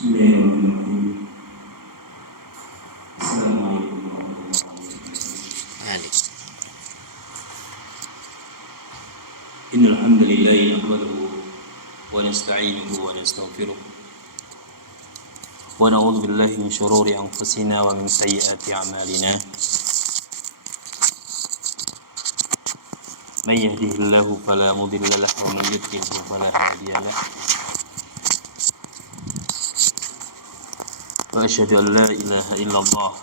Bismillahirrahmanirrahim. Assalamualaikum warahmatullahi wabarakatuh. Innal hamdalillah nahmaduhu wa nasta'inuhu wa nastaghfiruh wa na'udzu billahi min shururi anfusina wa min sayyiati a'malina. May yahdihillahu fala mudilla lahu wa man yudlil fala hadiya lahu. Wa asyhadu an la ilaha illallah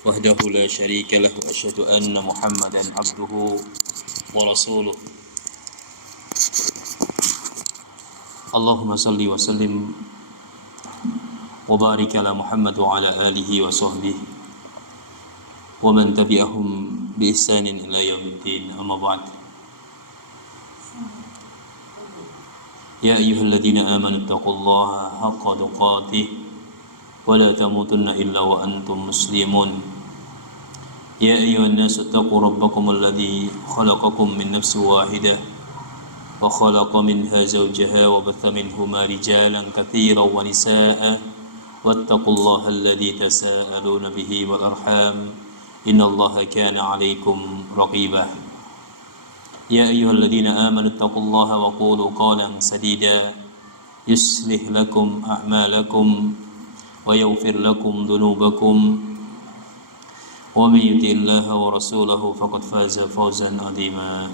wahdahu la syarika lahu wa asyhadu anna Muhammadan abduhu wa rasuluh. Allahumma salli wa sallim wa barik ala Muhammad wa ala alihi wa sahbihi wa man tabi'ahum bi ihsanin ila yaumiddin. Amma ba'd. Ya ayyuhalladzina amanu taqullaha haqqa tuqatih ولا تموتن إلا وأنتم مسلمون. يا أيها الناس اتقوا ربكم الذي خلقكم من نفس واحدة وخلق منها زوجها وبث منهما رجالا كثيرا ونساء واتقوا الله الذي تساءلون به والأرحام إن الله كان عليكم رقيبا. يا أيها الذين آمنوا اتقوا الله وقولوا قولا سديدا يصلح لكم أعمالكم ويغفر لكم ذنوبكم ومن يطع الله ورسوله فقد فاز فوزا عظيما.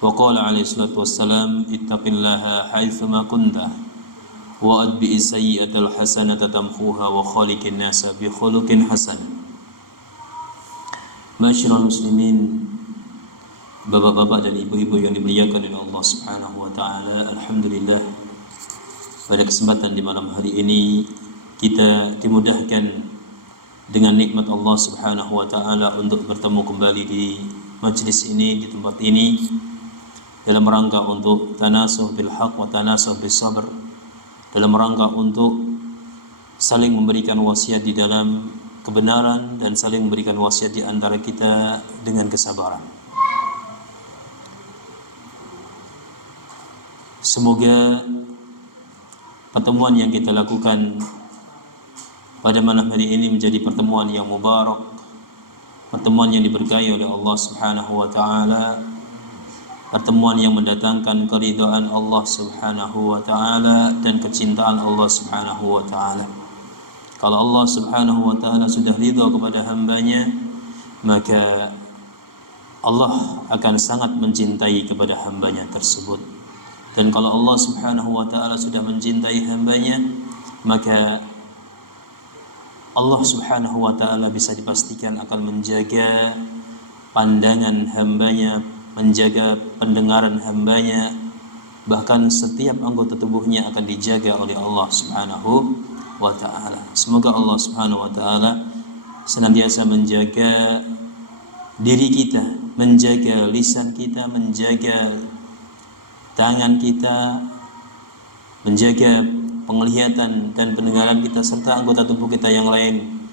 وقال عليه الصلاة والسلام اتق الله حيثما كنت وأتبع السيئة الحسنة تمحوها وخالق الناس بخلق حسن. Masyarul muslimin, bapak-bapak dan ibu-ibu yang dimuliakan oleh Allah Subhanahu wa taala, alhamdulillah pada kesempatan di malam hari ini kita dimudahkan dengan nikmat Allah Subhanahu wa taala untuk bertemu kembali di majlis ini, di tempat ini, dalam rangka untuk tanasuh bil haq wa tanasuh bis sabr, dalam rangka untuk saling memberikan wasiat di dalam kebenaran dan saling memberikan wasiat di antara kita dengan kesabaran. Semoga pertemuan yang kita lakukan pada malam hari ini menjadi pertemuan yang mubarak, pertemuan yang diberkahi oleh Allah Subhanahu wa taala, pertemuan yang mendatangkan keridhaan Allah Subhanahu wa taala dan kecintaan Allah Subhanahu wa taala. Kalau Allah Subhanahu wa taala sudah ridha kepada hambanya, maka Allah akan sangat mencintai kepada hambanya tersebut. Dan kalau Allah Subhanahu wa taala sudah mencintai hambanya, maka Allah Subhanahu wa taala bisa dipastikan akan menjaga pandangan hambanya, menjaga pendengaran hambanya, bahkan setiap anggota tubuhnya akan dijaga oleh Allah Subhanahu wa taala. Semoga Allah Subhanahu wa taala senantiasa menjaga diri kita, menjaga lisan kita, menjaga tangan kita, menjaga penglihatan dan pendengaran kita serta anggota tubuh kita yang lain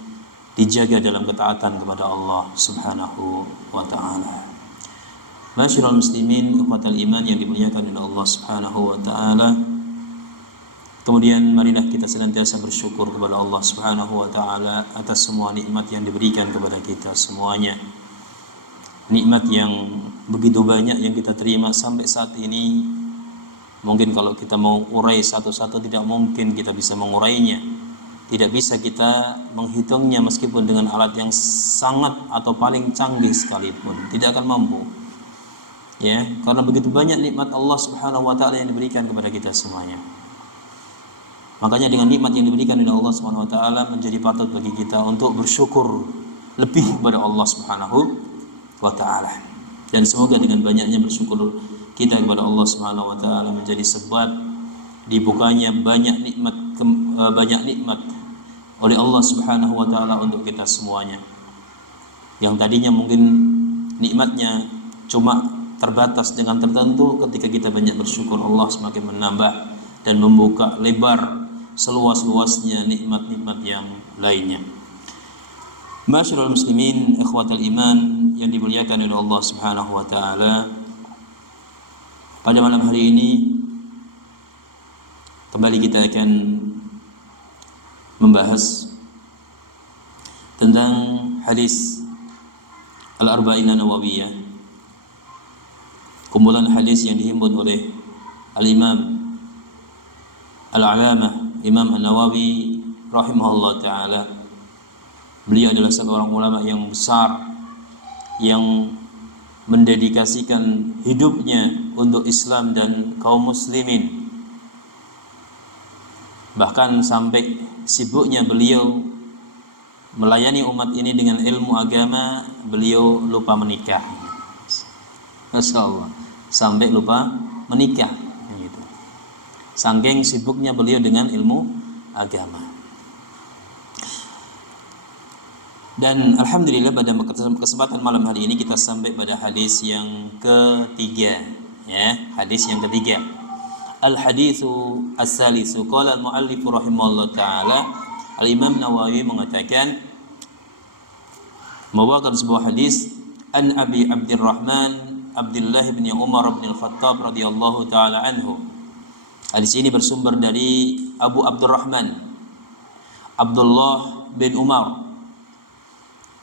dijaga dalam ketaatan kepada Allah Subhanahu wa taala. Masyarul muslimin, ikhwatal iman yang dimuliakan oleh Allah Subhanahu wa taala. Kemudian marilah kita senantiasa bersyukur kepada Allah Subhanahu wa taala atas semua nikmat yang diberikan kepada kita semuanya. Nikmat yang begitu banyak yang kita terima sampai saat ini, mungkin kalau kita mau urai satu-satu tidak mungkin kita bisa mengurainya. Tidak bisa kita menghitungnya meskipun dengan alat yang sangat atau paling canggih sekalipun, tidak akan mampu. Ya, karena begitu banyak nikmat Allah Subhanahu wa taala yang diberikan kepada kita semuanya. Makanya dengan nikmat yang diberikan oleh Allah Subhanahu wa taala menjadi patut bagi kita untuk bersyukur lebih kepada Allah Subhanahu wa ta'ala. Dan semoga dengan banyaknya bersyukur kita kepada Allah Subhanahu wa ta'ala menjadi sebab dibukanya banyak nikmat oleh Allah Subhanahu wa ta'ala untuk kita semuanya. Yang tadinya mungkin nikmatnya cuma terbatas dengan tertentu, ketika kita banyak bersyukur Allah semakin menambah dan membuka lebar seluas-luasnya nikmat-nikmat yang lainnya. Masyarul muslimin, ikhwatal iman yang dimuliakan oleh Allah Subhanahu wa taala. Pada malam hari ini Kembali kita akan membahas tentang hadis Al-Arba'in An-Nawawiyah, kumpulan hadis yang dihimpun oleh Al-Imam Al-Alamah Imam An-Nawawi rahimahullah ta'ala. Beliau adalah seorang ulama yang besar yang mendedikasikan hidupnya untuk Islam dan kaum muslimin. Bahkan sampai sibuknya beliau melayani umat ini dengan ilmu agama, beliau lupa menikah. Masya Allah, sampai lupa menikah gitu. Saking sibuknya beliau dengan ilmu agama. Dan alhamdulillah pada kesempatan malam hari ini kita sampai pada hadis yang ketiga, ya, hadis yang ketiga. Al-haditsu as-salisu, qala al-muallif rahimahullah taala, Al-Imam Nawawi mengatakan membawakan sebuah hadis an Abi Abdurrahman Abdullah bin Umar bin Al-Khattab radhiyallahu taala anhu. Hadis ini bersumber dari Abu Abdurrahman Abdullah bin Umar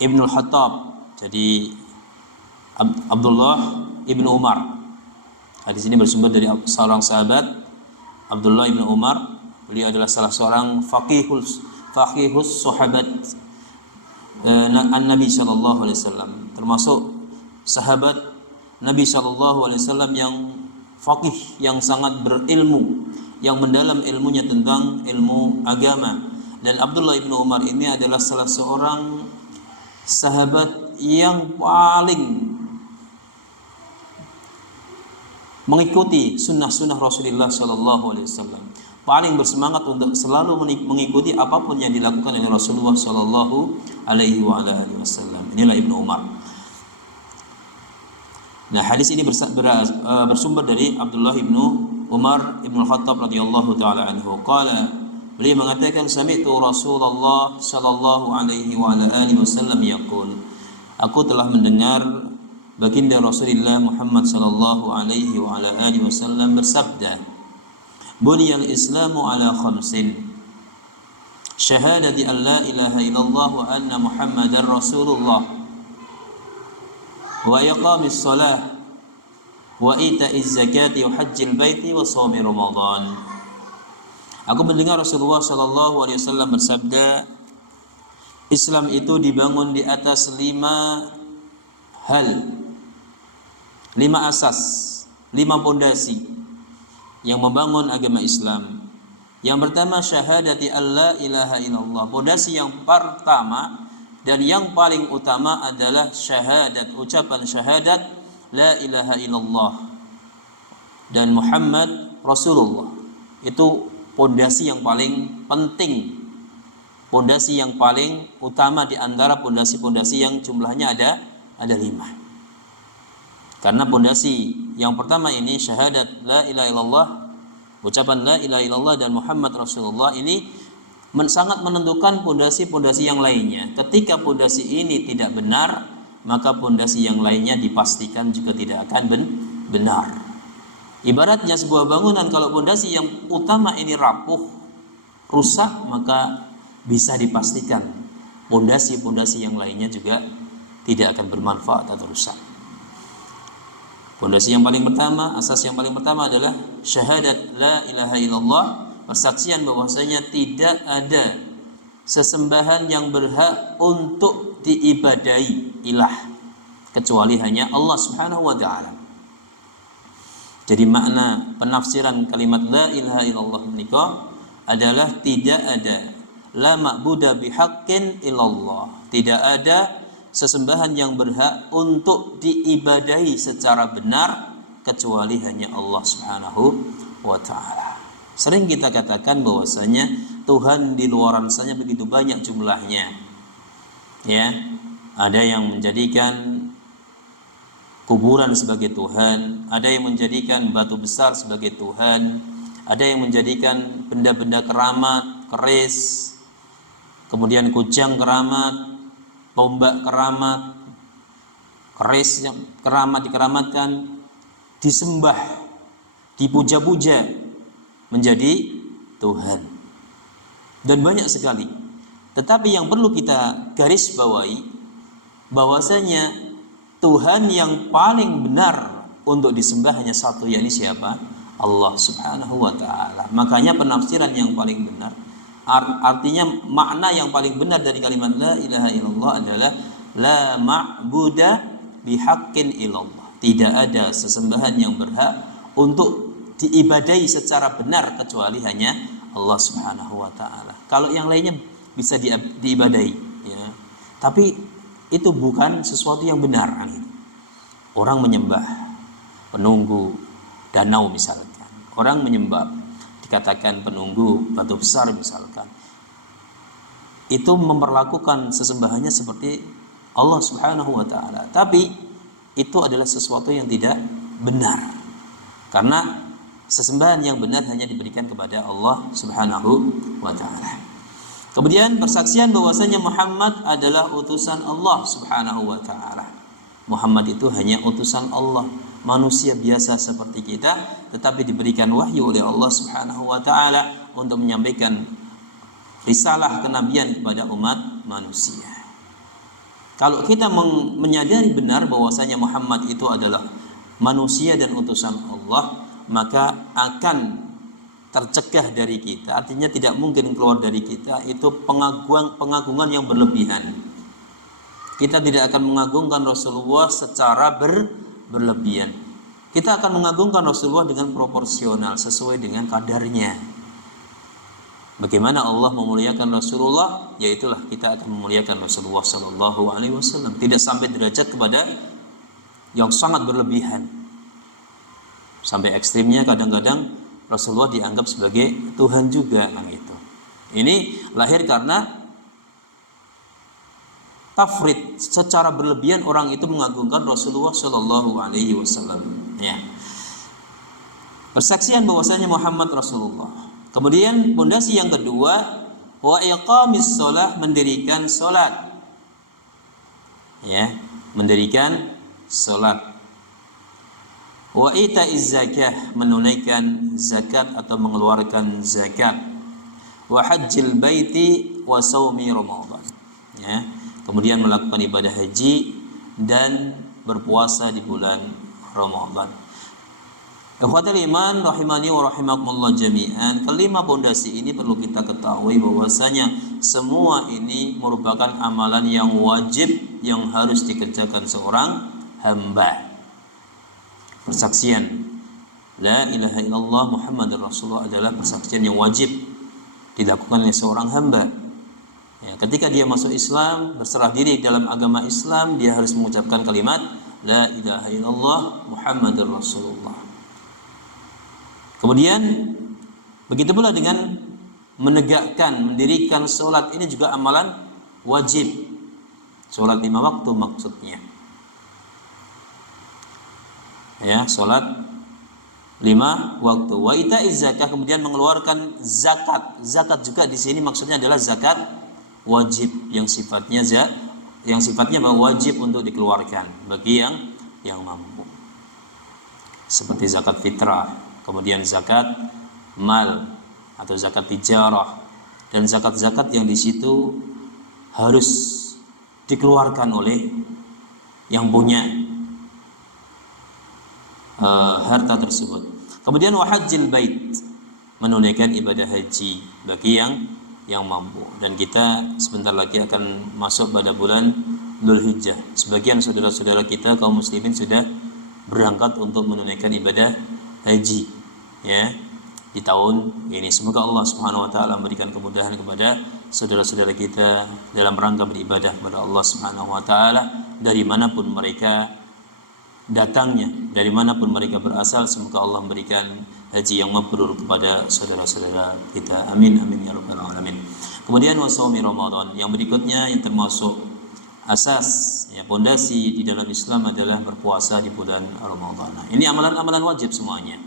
Ibn Al-Khattab. Jadi Abdullah Ibn Umar. Hadis ini bersumber dari seorang sahabat Abdullah Ibn Umar. Beliau adalah salah seorang faqihus sahabat Nabi sallallahu alaihi wasallam, termasuk sahabat Nabi sallallahu alaihi wasallam yang faqih, yang sangat berilmu, yang mendalam ilmunya tentang ilmu agama. Dan Abdullah Ibn Umar ini adalah salah seorang sahabat yang paling mengikuti sunnah-sunnah Rasulullah sallallahu alaihi wasallam, paling bersemangat untuk selalu mengikuti apapun yang dilakukan oleh Rasulullah sallallahu alaihi wasallam. Inilah Ibnu Umar. Nah, hadis ini bersumber dari Abdullah Ibnu Umar Ibnu Khattab radhiyallahu taala anhu. Qala, beliau mengatakan, sami'tu Rasulullah sallallahu alaihi wasallam yaqul, aku telah mendengar baginda Rasulullah Muhammad sallallahu alaihi wasallam bersabda, buniyal islamu ala khamsin, syahadati an la ilaha illallah wa anna muhammadar rasulullah, wa iqamis salah, wa ita'iz zakati, wa hajjil baiti, wa shaumi ramadan. Aku mendengar Rasulullah sallallahu alaihi wasallam bersabda, Islam itu dibangun di atas 5 hal, 5 asas, 5 pondasi yang membangun agama Islam. Yang pertama, syahadati alla ilaha illallah. Pondasi yang pertama dan yang paling utama adalah syahadat, ucapan syahadat la ilaha illallah dan Muhammad Rasulullah. Itu pondasi yang paling penting, pondasi yang paling utama di antara pondasi-pondasi yang jumlahnya ada 5. Karena pondasi yang pertama ini syahadat la ilaha illallah, ucapan la ilaha illallah dan Muhammad Rasulullah, ini sangat menentukan pondasi-pondasi yang lainnya. Ketika pondasi ini tidak benar, maka pondasi yang lainnya dipastikan juga tidak akan benar. Ibaratnya sebuah bangunan, kalau pondasi yang utama ini rapuh, rusak, maka bisa dipastikan pondasi-pondasi yang lainnya juga tidak akan bermanfaat atau rusak. Pondasi yang paling pertama, asas yang paling pertama adalah syahadat la ilaha illallah, persaksian bahwasanya tidak ada sesembahan yang berhak untuk diibadahi ilah kecuali hanya Allah Subhanahu wa taala. Jadi makna penafsiran kalimat la ilaha illallah menika adalah tidak ada la ma'budu bihaqqin illallah, tidak ada sesembahan yang berhak untuk diibadahi secara benar kecuali hanya Allah Subhanahu wa taala. Sering kita katakan bahwasanya Tuhan di luaran sana begitu banyak jumlahnya. Ya, ada yang menjadikan kuburan sebagai Tuhan, ada yang menjadikan batu besar sebagai Tuhan, ada yang menjadikan benda-benda keramat, keris, kemudian kujang keramat, tombak keramat, keris yang keramat dikeramatkan, disembah, dipuja-puja menjadi Tuhan. Dan banyak sekali. Tetapi yang perlu kita garis bawahi bahwasanya Tuhan yang paling benar untuk disembah hanya satu, yakni siapa? Allah Subhanahu wa taala. Makanya penafsiran yang paling benar, artinya makna yang paling benar dari kalimat la ilaha illallah adalah la ma'buda bihaqqin illallah. Tidak ada sesembahan yang berhak untuk diibadahi secara benar kecuali hanya Allah Subhanahu wa taala. Kalau yang lainnya bisa diibadahi, ya. Tapi itu bukan sesuatu yang benar. Orang menyembah penunggu danau misalkan. Orang menyembah dikatakan penunggu batu besar misalkan. Itu memperlakukan sesembahannya seperti Allah Subhanahu wa taala. Tapi itu adalah sesuatu yang tidak benar. Karena sesembahan yang benar hanya diberikan kepada Allah Subhanahu wa taala. Kemudian persaksian bahwasanya Muhammad adalah utusan Allah Subhanahu wa taala. Muhammad itu hanya utusan Allah, manusia biasa seperti kita, tetapi diberikan wahyu oleh Allah Subhanahu wa taala untuk menyampaikan risalah kenabian kepada umat manusia. Kalau kita menyadari benar bahwasanya Muhammad itu adalah manusia dan utusan Allah, maka akan tercegah dari kita, artinya tidak mungkin keluar dari kita itu pengagungan yang berlebihan. Kita tidak akan mengagungkan Rasulullah secara berlebihan. Kita akan mengagungkan Rasulullah dengan proporsional, sesuai dengan kadarnya. Bagaimana Allah memuliakan Rasulullah, yaitulah kita akan memuliakan Rasulullah Sallallahu Alaihi Wasallam. Tidak sampai derajat kepada yang sangat berlebihan. Sampai ekstrimnya kadang-kadang Rasulullah dianggap sebagai Tuhan juga, gitu. Ini lahir karena tafrid, secara berlebihan orang itu mengagungkan Rasulullah Shallallahu Alaihi Wasallam. Ya. Persaksian bahwasanya Muhammad Rasulullah. Kemudian pondasi yang kedua, wa iqamis shalah, mendirikan salat. Ya, mendirikan salat. Wa ita'iz zakah, menunaikan zakat atau mengeluarkan zakat. Wa hajjil baiti wa shaumi Ramadan. Ya. Kemudian melakukan ibadah haji dan berpuasa di bulan Ramadan. Ikhwatul iman rahimani wa rahimakumullah jami'an. Kelima pondasi ini perlu kita ketahui bahwasanya semua ini merupakan amalan yang wajib yang harus dikerjakan seorang hamba. Persaksian la ilaha illallah Muhammadur Rasulullah adalah persaksian yang wajib dilakukan oleh seorang hamba. Ya, ketika dia masuk Islam, berserah diri dalam agama Islam, dia harus mengucapkan kalimat la ilaha illallah Muhammadur Rasulullah. Kemudian begitu pula dengan menegakkan, mendirikan sholat, ini juga amalan wajib. Sholat 5 waktu maksudnya. Ya, sholat 5 waktu. Wa ita'iz zakah, kemudian mengeluarkan zakat. Zakat juga di sini maksudnya adalah zakat wajib yang sifatnya bahwa wajib untuk dikeluarkan bagi yang mampu. Seperti zakat fitrah, kemudian zakat mal atau zakat tijarah, dan zakat-zakat yang di situ harus dikeluarkan oleh yang punya harta tersebut. Kemudian wa hajjil bait, menunaikan ibadah haji bagi yang mampu. Dan kita sebentar lagi akan masuk pada bulan Dzulhijjah. Sebagian saudara-saudara kita kaum muslimin sudah berangkat untuk menunaikan ibadah haji, ya, di tahun ini. Semoga Allah Subhanahu wa taala memberikan kemudahan kepada saudara-saudara kita dalam rangka beribadah kepada Allah Subhanahu wa taala dari manapun mereka datangnya, dari manapun mereka berasal. Semoga Allah memberikan haji yang mabrur kepada saudara-saudara kita. Amin amin ya rabbal alamin. Kemudian wa shaumi Ramadan, yang berikutnya yang termasuk asas, ya, pondasi di dalam Islam adalah berpuasa di bulan Ramadan. Nah, ini amalan-amalan wajib semuanya.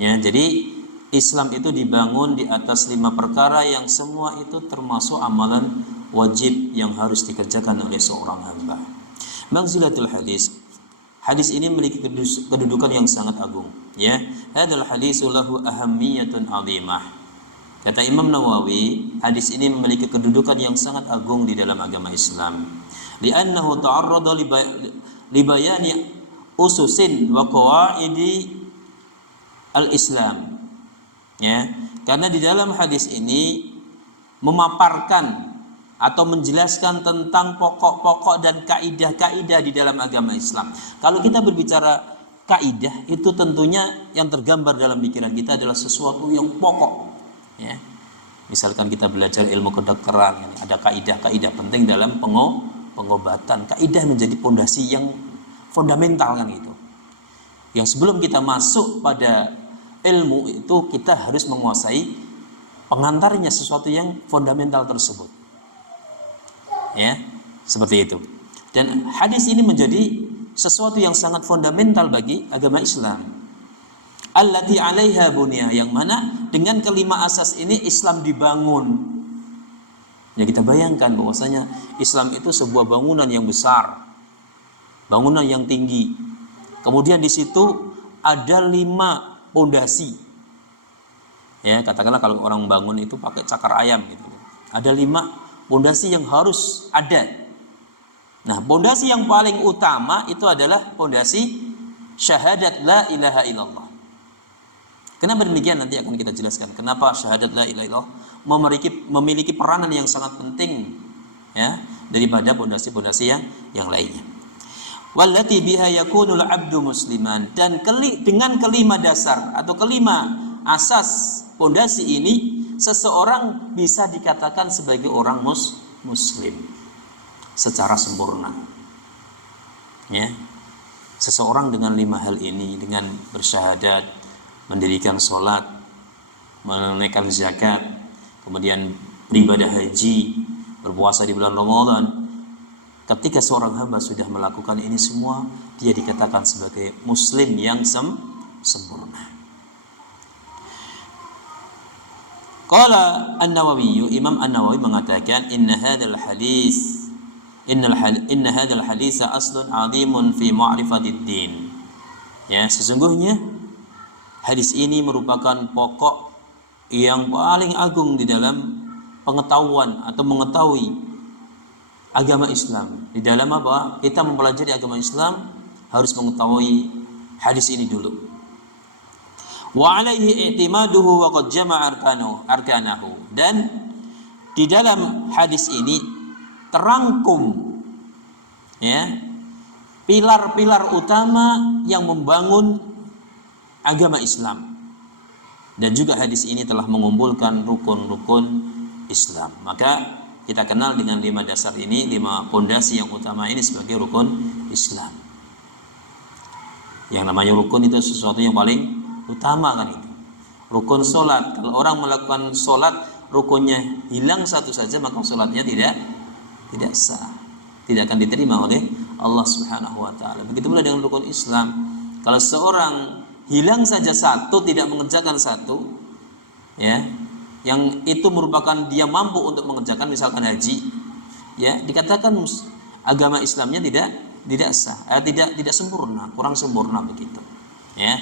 Ya, jadi Islam itu dibangun di atas 5 perkara yang semua itu termasuk amalan wajib yang harus dikerjakan oleh seorang hamba. Manzilatul hadis. Hadis ini memiliki kedudukan yang sangat agung, ya. Hadzal hadisu lahu ahammiyatun 'azimah. Kata Imam Nawawi, hadis ini memiliki kedudukan yang sangat agung di dalam agama Islam. Li'annahu ta'arrada li bayani ususin wa qawaidi al-Islam. Ya, karena di dalam hadis ini memaparkan atau menjelaskan tentang pokok-pokok dan kaidah-kaidah di dalam agama Islam. Kalau kita berbicara kaidah, itu tentunya yang tergambar dalam pikiran kita adalah sesuatu yang pokok. Ya, misalkan kita belajar ilmu kedokteran, ada kaidah-kaidah penting dalam pengobatan. Kaidah menjadi pondasi yang fundamental kan itu. Yang sebelum kita masuk pada ilmu itu, kita harus menguasai pengantarnya, sesuatu yang fundamental tersebut. Ya, seperti itu. Dan hadis ini menjadi sesuatu yang sangat fundamental bagi agama Islam. Allati 'alaiha bunya, yang mana dengan kelima asas ini Islam dibangun. Ya, kita bayangkan bahwasanya Islam itu sebuah bangunan yang besar, bangunan yang tinggi. Kemudian di situ ada 5 pondasi. Ya, katakanlah kalau orang bangun itu pakai cakar ayam gitu. Ada 5 pondasi yang harus ada. Nah, pondasi yang paling utama itu adalah pondasi syahadat la ilaha illallah. Kenapa demikian? Nanti akan kita jelaskan kenapa syahadat la ilaha illallah memiliki peranan yang sangat penting, ya, daripada pondasi-pondasi yang lainnya. Wallati biha yakunul abdu musliman, dan dengan kelima dasar atau kelima asas pondasi ini seseorang bisa dikatakan sebagai orang muslim secara sempurna. Ya. Seseorang dengan 5 hal ini, dengan bersyahadat, mendirikan sholat, menunaikan zakat, kemudian beribadah haji, berpuasa di bulan Ramadan. Ketika seorang hamba sudah melakukan ini semua, dia dikatakan sebagai muslim yang sempurna. Qala An-Nawawi, Imam An-Nawawi mengatakan inna hadzal hadits aslun 'azimun fi ma'rifatid din. Ya, sesungguhnya hadis ini merupakan pokok yang paling agung di dalam pengetahuan atau mengetahui agama Islam. Di dalam apa? Kita mempelajari agama Islam harus mengetahui hadis ini dulu. Wa alaihi i'timaduhu wa qad jama'a arkanahu. Dan di dalam hadis ini terangkum, ya, pilar-pilar utama yang membangun agama Islam. Dan juga hadis ini telah mengumpulkan rukun-rukun Islam. Maka kita kenal dengan 5 dasar ini, 5 pondasi yang utama ini sebagai rukun Islam. Yang namanya rukun itu sesuatu yang paling utama kan itu. Rukun sholat, kalau orang melakukan sholat rukunnya hilang satu saja, maka sholatnya tidak sah, tidak akan diterima oleh Allah Subhanahu wa taala. Begitu pula dengan rukun Islam. Kalau seorang hilang saja satu, tidak mengerjakan satu, ya, yang itu merupakan dia mampu untuk mengerjakan, misalkan haji, ya, dikatakan agama Islamnya tidak sah, tidak sempurna, kurang sempurna begitu, ya.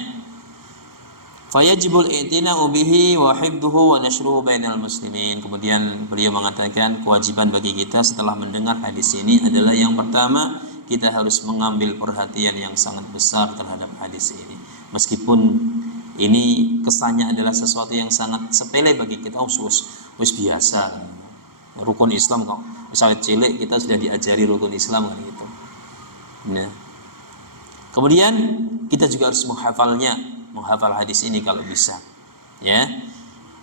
Fayajibul i'tina'u bihi wa hifdhuhu wa nashruhu bainal muslimin. Kemudian beliau mengatakan kewajiban bagi kita setelah mendengar hadis ini adalah yang pertama, kita harus mengambil perhatian yang sangat besar terhadap hadis ini. Meskipun ini kesannya adalah sesuatu yang sangat sepele bagi kita, wis biasa. Rukun Islam kok. Misalnya cilik kita sudah diajari rukun Islam kan gitu. Nah. Kemudian kita juga harus menghafal hadis ini kalau bisa. Ya.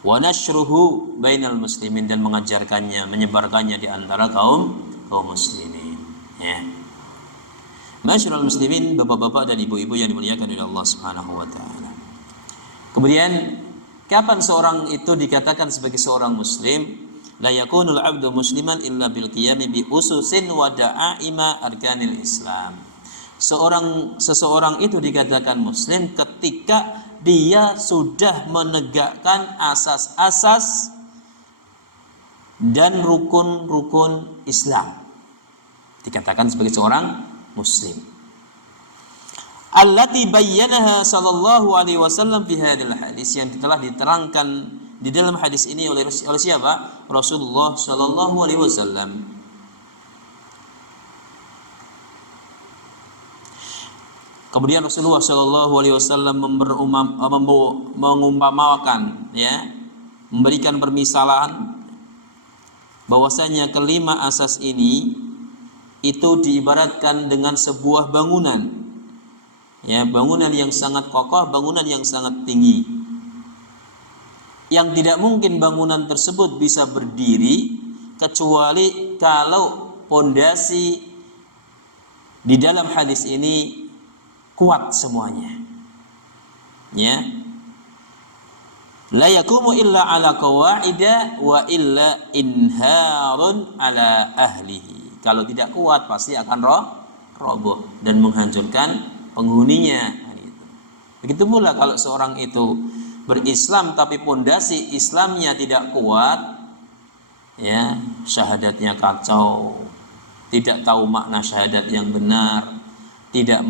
Wa nashruhu bainal muslimin, dan mengajarkannya, menyebarkannya di antara kaum muslimin. Ya. Masyarul muslimin, bapak-bapak dan ibu-ibu yang dimuliakan oleh Allah Subhanahu wa taala. Kemudian kapan seorang itu dikatakan sebagai seorang muslim? La yakunul 'abdu musliman illa bil qiyami bi ususin wa da'aima arkanil Islam. Seseorang itu dikatakan muslim ketika dia sudah menegakkan asas-asas dan rukun-rukun Islam. Dikatakan sebagai seorang muslim. Allati bayyanaha sallallahu alaihi wasallam fi hadhil hadis, yang telah diterangkan di dalam hadis ini oleh siapa? Rasulullah Shallallahu Alaihi Wasallam. Kemudian Rasulullah Shallallahu Alaihi Wasallam mengumpamakan, ya, memberikan permisalan bahwasanya kelima asas ini itu diibaratkan dengan sebuah bangunan, ya, bangunan yang sangat kokoh, bangunan yang sangat tinggi, yang tidak mungkin bangunan tersebut bisa berdiri kecuali kalau pondasi di dalam hadis ini kuat semuanya, ya. La yakumu illa ala qawaida wa illa inharun ala ahlihi. Kalau tidak kuat pasti akan roboh dan menghancurkan penghuninya. Begitu pula kalau seorang itu berislam tapi pondasi Islamnya tidak kuat, ya, syahadatnya kacau, tidak tahu makna syahadat yang benar, tidak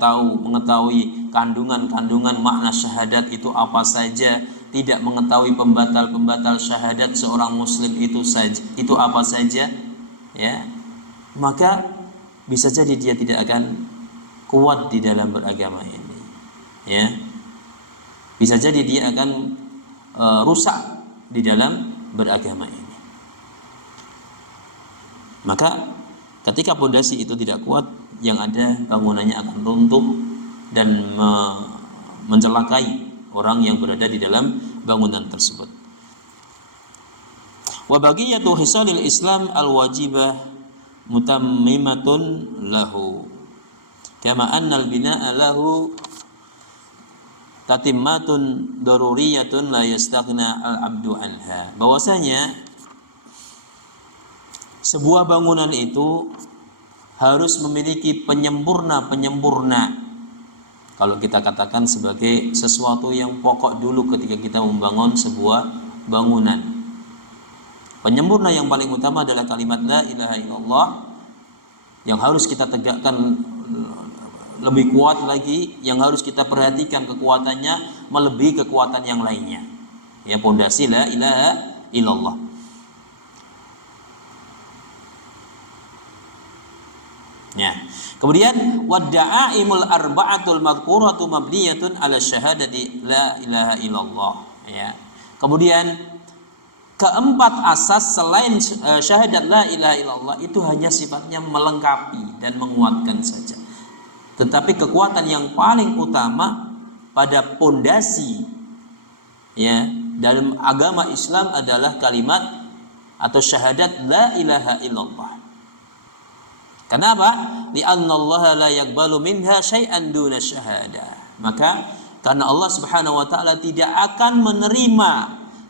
tahu mengetahui kandungan makna syahadat itu apa saja, tidak mengetahui pembatal syahadat seorang muslim itu apa saja, ya, maka bisa jadi dia tidak akan kuat di dalam beragama ini, ya. Bisa jadi dia akan rusak di dalam beragama ini. Maka ketika pondasi itu tidak kuat, yang ada bangunannya akan runtuh dan mencelakai orang yang berada di dalam bangunan tersebut. Wa baqiyatu hisalil Islam al-wajibah mutammimatun lahu kama annal bina'a lahu tatimmatun daruriyatun la yastaghna al-'abdu anha. Bahwasanya sebuah bangunan itu harus memiliki penyempurna. Kalau kita katakan sebagai sesuatu yang pokok dulu ketika kita membangun sebuah bangunan. Penyempurna yang paling utama adalah kalimat la ilaha illallah yang harus kita tegakkan lebih kuat lagi, yang harus kita perhatikan kekuatannya melebihi kekuatan yang lainnya. Ya, pondasi la ilaha illallah. Ya. Kemudian wadda'aimul arba'atul madhkuratu mabniyatun ala syahadati la ilaha illallah, ya. Kemudian keempat asas selain syahadat la ilaha illallah itu hanya sifatnya melengkapi dan menguatkan saja. Tetapi kekuatan yang paling utama pada pondasi, ya, dalam agama Islam adalah kalimat atau syahadat la ilaha illallah. Kenapa? Li'anna Allah la yaqbalu minha syai'an duna syahadah. Maka karena Allah Subhanahu wa taala tidak akan menerima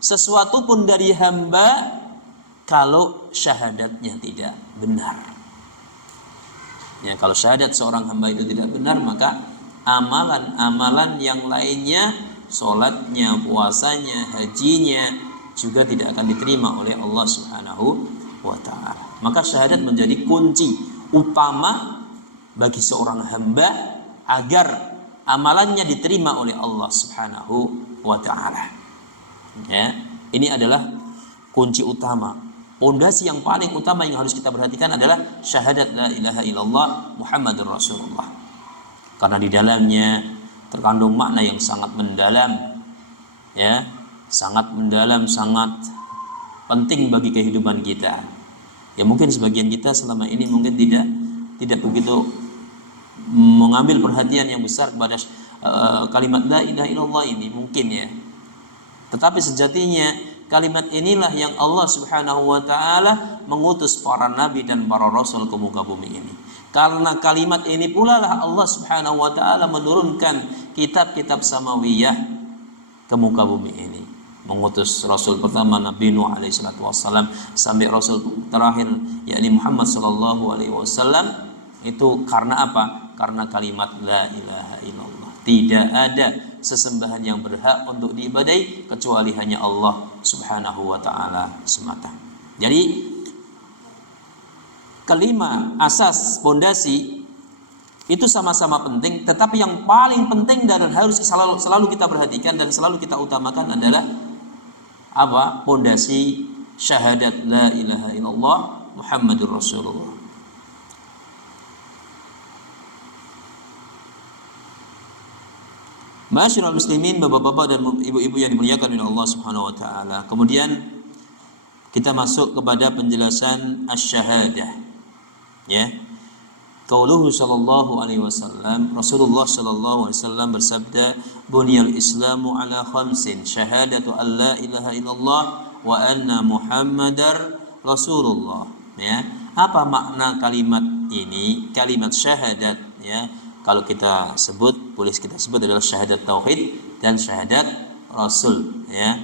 sesuatu pun dari hamba kalau syahadatnya tidak benar. Ya, kalau syahadat seorang hamba itu tidak benar, maka amalan-amalan yang lainnya, salatnya, puasanya, hajinya juga tidak akan diterima oleh Allah Subhanahu wa taala. Maka syahadat menjadi kunci utama bagi seorang hamba agar amalannya diterima oleh Allah Subhanahu wa taala. Ya, ini adalah kunci utama. Pondasi yang paling utama yang harus kita perhatikan adalah syahadat la ilaha illallah Muhammadur Rasulullah. Karena di dalamnya terkandung makna yang sangat mendalam, ya, sangat mendalam, sangat penting bagi kehidupan kita. Ya, mungkin sebagian kita selama ini mungkin tidak begitu mengambil perhatian yang besar kepada kalimat la ilaha illallah ini mungkin, ya. Tetapi sejatinya kalimat inilah yang Allah Subhanahu wa taala mengutus para nabi dan para rasul ke muka bumi ini. Karena kalimat ini pula lah Allah Subhanahu wa taala menurunkan kitab-kitab samawiyah ke muka bumi ini. Mengutus Rasul pertama Nabi Nuh alaihi salatu wassalam sampai Rasul terakhir yakni Muhammad sallallahu alaihi wasallam, itu karena apa? Karena kalimat la ilaha illallah. Tidak ada sesembahan yang berhak untuk diibadahi kecuali hanya Allah Subhanahu wa taala semata. Jadi kelima asas pondasi itu sama-sama penting, tetapi yang paling penting dan harus selalu kita perhatikan dan selalu kita utamakan adalah apa? Pondasi syahadat la ilaha illallah Muhammadur Rasulullah. Masyarul muslimin, bapak-bapak dan ibu-ibu yang dimuliakan oleh Allah Subhanahu wa taala. Kemudian kita masuk kepada penjelasan asy-syahadah. Ya. Qauluhu sallallahu alaihi wasallam, Rasulullah sallallahu alaihi wasallam bersabda, "Bunyal Islamu ala khamsin, syahadatu an la ilaha illallah wa anna Muhammadar Rasulullah." Ya. Apa makna kalimat ini? Kalimat syahadat, ya. Kalau kita sebut, boleh kita sebut adalah syahadat tauhid dan syahadat rasul, ya.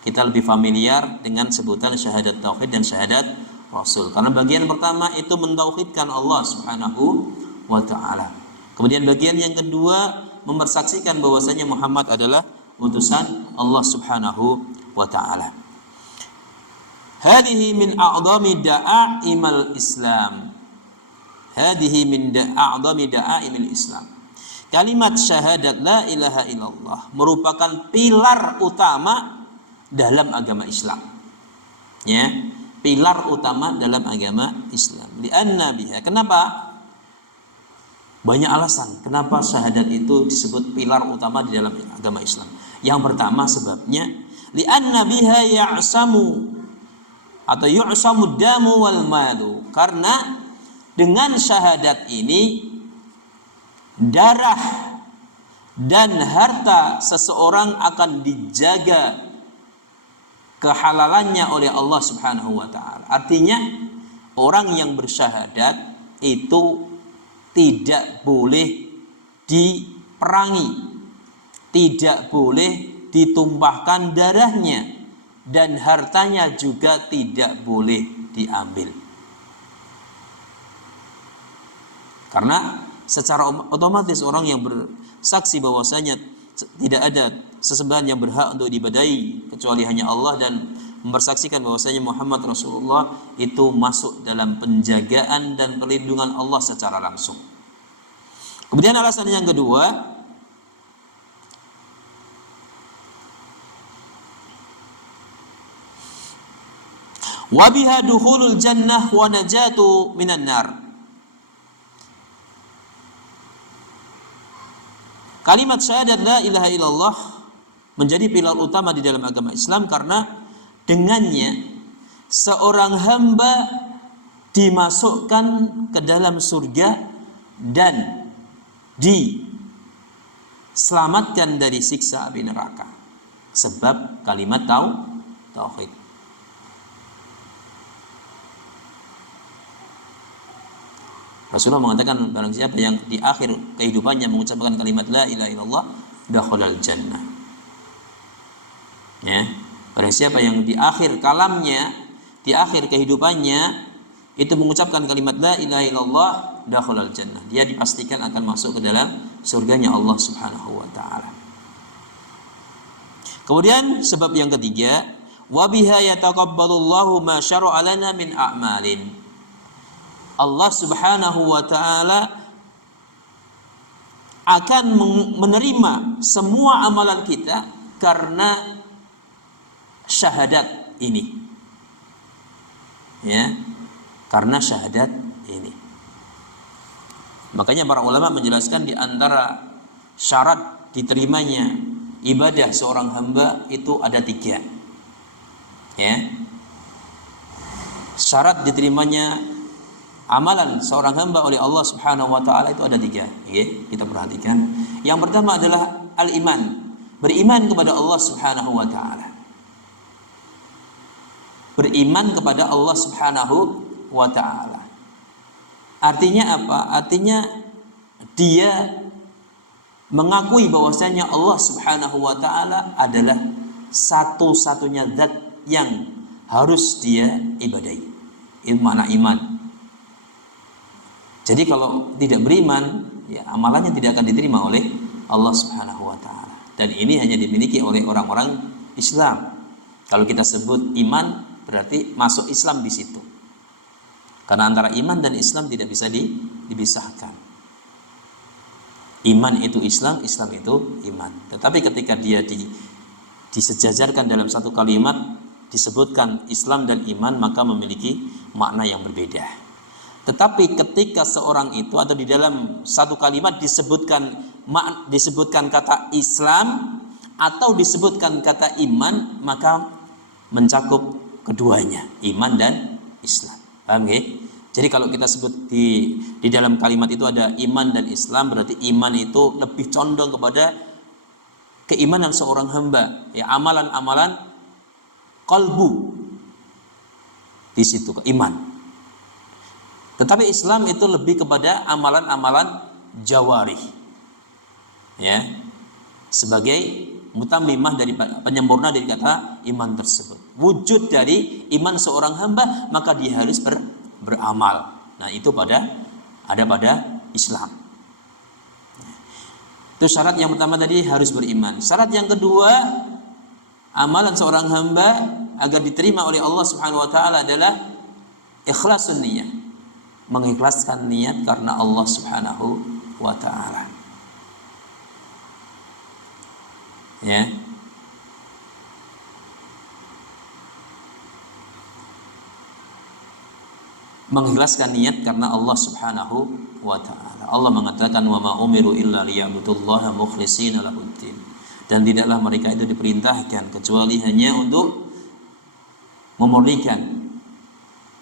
Kita lebih familiar dengan sebutan syahadat tauhid dan syahadat rasul. Karena bagian pertama itu mentauhidkan Allah Subhanahu wa taala. Kemudian bagian yang kedua mempersaksikan bahwasanya Muhammad adalah utusan Allah Subhanahu wa taala. Hadhihi min a'dhami da'aimal Islam. Hadhihi min a'dhami da'aimil Islam. Kalimat syahadat la ilaha illallah merupakan pilar utama dalam agama Islam. Ya, pilar utama dalam agama Islam. Li'anna biha. Kenapa? Banyak alasan kenapa syahadat itu disebut pilar utama di dalam agama Islam. Yang pertama sebabnya li'anna biha ya'samu atau yu'samu damu wal malu. Karena dengan syahadat ini darah dan harta seseorang akan dijaga kehalalannya oleh Allah Subhanahu wa taala. Artinya orang yang bersyahadat itu tidak boleh diperangi, tidak boleh ditumpahkan darahnya, dan hartanya juga tidak boleh diambil. Karena secara otomatis orang yang bersaksi bahwasanya tidak ada sesembahan yang berhak untuk diibadahi kecuali hanya Allah dan mempersaksikan bahwasanya Muhammad Rasulullah itu masuk dalam penjagaan dan perlindungan Allah secara langsung. Kemudian alasan yang kedua, wa biha dukhulul jannah wa najatu minan nar. Kalimat syahadat la ilaha illallah menjadi pilar utama di dalam agama Islam karena dengannya seorang hamba dimasukkan ke dalam surga dan diselamatkan dari siksa api neraka sebab kalimat tauhid. Rasulullah mengatakan barang siapa yang di akhir kehidupannya mengucapkan kalimat la ilaha illallah dakhalal jannah. Ya, barang siapa yang di akhir kalamnya, di akhir kehidupannya itu mengucapkan kalimat la ilaha illallah dakhalal jannah, dia dipastikan akan masuk ke dalam surganya Allah Subhanahu wa taala. Kemudian sebab yang ketiga, wa biha yataqabbalullahu ma syara'a lana min a'malin. Allah Subhanahu wa taala akan menerima semua amalan kita karena syahadat ini. Ya, karena syahadat ini. Makanya para ulama menjelaskan di antara syarat diterimanya ibadah seorang hamba itu ada 3. Ya. Syarat diterimanya amalan seorang hamba oleh Allah Subhanahu wa taala itu ada 3, ya, kita perhatikan. Yang pertama adalah al-iman, beriman kepada Allah Subhanahu wa taala. Beriman kepada Allah Subhanahu wa taala. Artinya apa? Artinya dia mengakui bahwasanya Allah Subhanahu wa taala adalah satu-satunya zat yang harus dia ibadahi. Itu makna iman. Jadi kalau tidak beriman, ya amalannya tidak akan diterima oleh Allah Subhanahu wa taala. Dan ini hanya dimiliki oleh orang-orang Islam. Kalau kita sebut iman berarti masuk Islam di situ. Karena antara iman dan Islam tidak bisa dipisahkan. Iman itu Islam, Islam itu iman. Tetapi ketika dia disejajarkan dalam satu kalimat, disebutkan Islam dan iman, maka memiliki makna yang berbeda. Tetapi ketika seorang itu atau di dalam satu kalimat disebutkan kata Islam atau disebutkan kata iman, maka mencakup keduanya, iman dan Islam. Paham ya? Jadi kalau kita sebut di dalam kalimat itu ada iman dan Islam, berarti iman itu lebih condong kepada keimanan seorang hamba, ya, amalan-amalan qalbu di situ iman. Tetapi Islam itu lebih kepada amalan-amalan jawarih, ya, sebagai mutammimah dari penyempurna dari kata iman tersebut. Wujud dari iman seorang hamba, maka dia harus beramal. Nah, itu ada pada Islam. Itu syarat yang pertama tadi, harus beriman. Syarat yang kedua, amalan seorang hamba agar diterima oleh Allah Subhanahu wa taala adalah ikhlasun niyah. Mengikhlaskan niat karena Allah Subhanahu wa taala. Ya. Mengikhlaskan niat karena Allah Subhanahu wa taala. Allah mengatakan wa ma umiru illa liya'budullaha mukhlishina lahuddin. Dan tidaklah mereka itu diperintahkan kecuali hanya untuk memurnikan,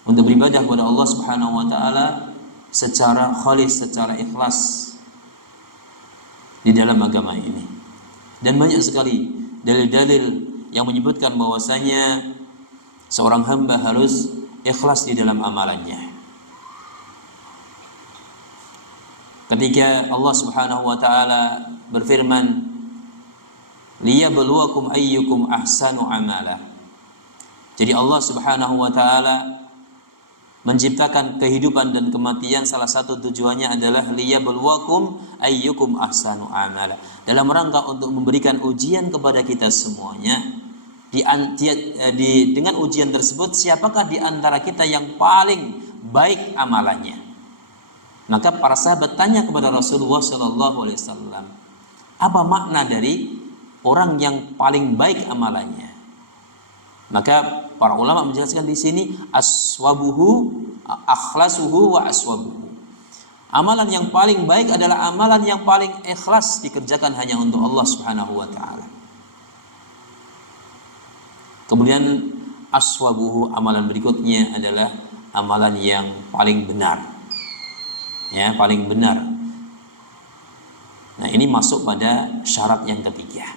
untuk beribadah kepada Allah Subhanahu wa taala secara khalis, secara ikhlas di dalam agama ini. Dan banyak sekali dalil-dalil yang menyebutkan bahwasanya seorang hamba harus ikhlas di dalam amalannya. Ketika Allah Subhanahu wa taala berfirman, liyabluwakum ayyukum ahsanu amala. Jadi Allah Subhanahu wa taala menciptakan kehidupan dan kematian, salah satu tujuannya adalah liyabluwakum ayyukum ahsanu amala, dalam rangka untuk memberikan ujian kepada kita semuanya. Dengan ujian tersebut, siapakah di antara kita yang paling baik amalannya? Maka para sahabat tanya kepada Rasulullah Shallallahu Alaihi Wasallam, apa makna dari orang yang paling baik amalannya? Maka para ulama menjelaskan di sini aswabuhu, akhlasuhu wa aswabuhu. Amalan yang paling baik adalah amalan yang paling ikhlas dikerjakan hanya untuk Allah Subhanahu wa taala. Kemudian aswabuhu, amalan berikutnya adalah amalan yang paling benar. Ya, paling benar. Nah, ini masuk pada syarat yang ketiga.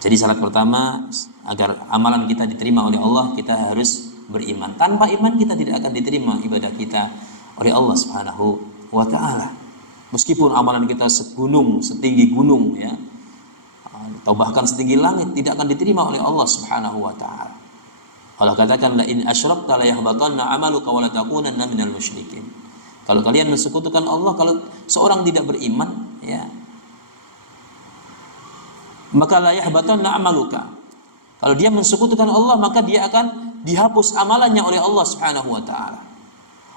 Jadi syarat pertama, agar amalan kita diterima oleh Allah, kita harus beriman. Tanpa iman kita tidak akan diterima ibadah kita oleh Allah Subhanahu wa taala. Meskipun amalan kita segunung, setinggi gunung, ya, atau bahkan setinggi langit, tidak akan diterima oleh Allah Subhanahu wa taala. Allah katakan, la in asyrakta la yahbatanna 'amaluka wa la takunanna minal musyrikin. Kalau kalian mensekutukan Allah, kalau seorang tidak beriman, ya, maka la yahbatanna 'amaluka. Kalau dia mensekutukan Allah, maka dia akan dihapus amalannya oleh Allah Subhanahu wa taala.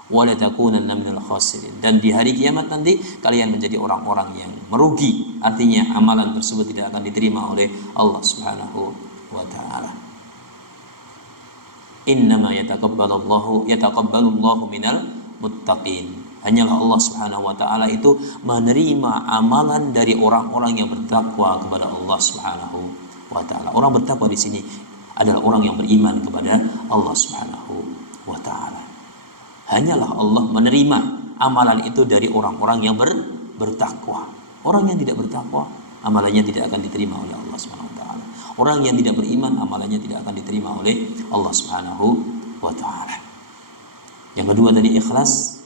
Wa la takunanna minal khasirin. Dan di hari kiamat nanti kalian menjadi orang-orang yang merugi. Artinya amalan tersebut tidak akan diterima oleh Allah Subhanahu wa taala. Innama yataqabbalullahu minal muttaqin. Hanyalah Allah Subhanahu wa taala itu menerima amalan dari orang-orang yang bertakwa kepada Allah Subhanahu wa taala. Orang bertakwa di sini adalah orang yang beriman kepada Allah Subhanahu wa taala. Hanyalah Allah menerima amalan itu dari orang-orang yang bertakwa. Orang yang tidak bertakwa, amalannya tidak akan diterima oleh Allah Subhanahu wa taala. Orang yang tidak beriman, amalannya tidak akan diterima oleh Allah Subhanahu wa taala. Yang kedua tadi ikhlas.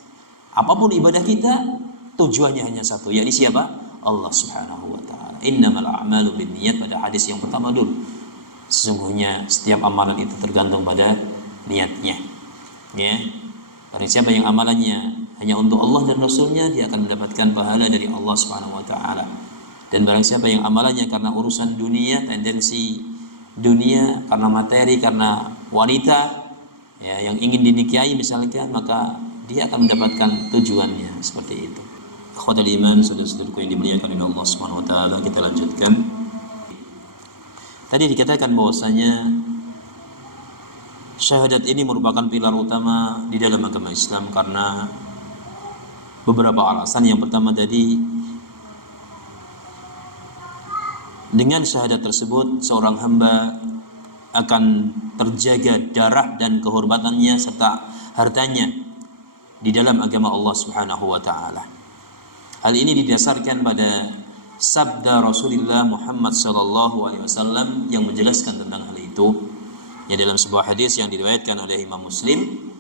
Apapun ibadah kita, tujuannya hanya satu, yakni siapa? Allah Subhanahu wa taala. Innamal a'malu binniyat, pada hadis yang pertama dulu. Sesungguhnya setiap amalan itu tergantung pada niatnya. Ya. Barang siapa yang amalannya hanya untuk Allah dan Rasulnya, dia akan mendapatkan pahala dari Allah Subhanahu wa taala. Dan barang siapa yang amalannya karena urusan dunia, tendensi dunia, karena materi, karena wanita, ya, yang ingin dinikahi misalkan, maka dia akan mendapatkan tujuannya seperti itu. Ikhwatul iman, saudara-saudaraku yang dimuliakan oleh Allah Subhanahu wa taala, kita lanjutkan. Tadi dikatakan bahwasanya syahadat ini merupakan pilar utama di dalam agama Islam karena beberapa alasan. Yang pertama tadi, dengan syahadat tersebut seorang hamba akan terjaga darah dan kehormatannya serta hartanya di dalam agama Allah Subhanahu wa taala. Hal ini didasarkan pada sabda Rasulullah Muhammad sallallahu alaihi wasallam yang menjelaskan tentang hal itu. Ya, dalam sebuah hadis yang diriwayatkan oleh Imam Muslim,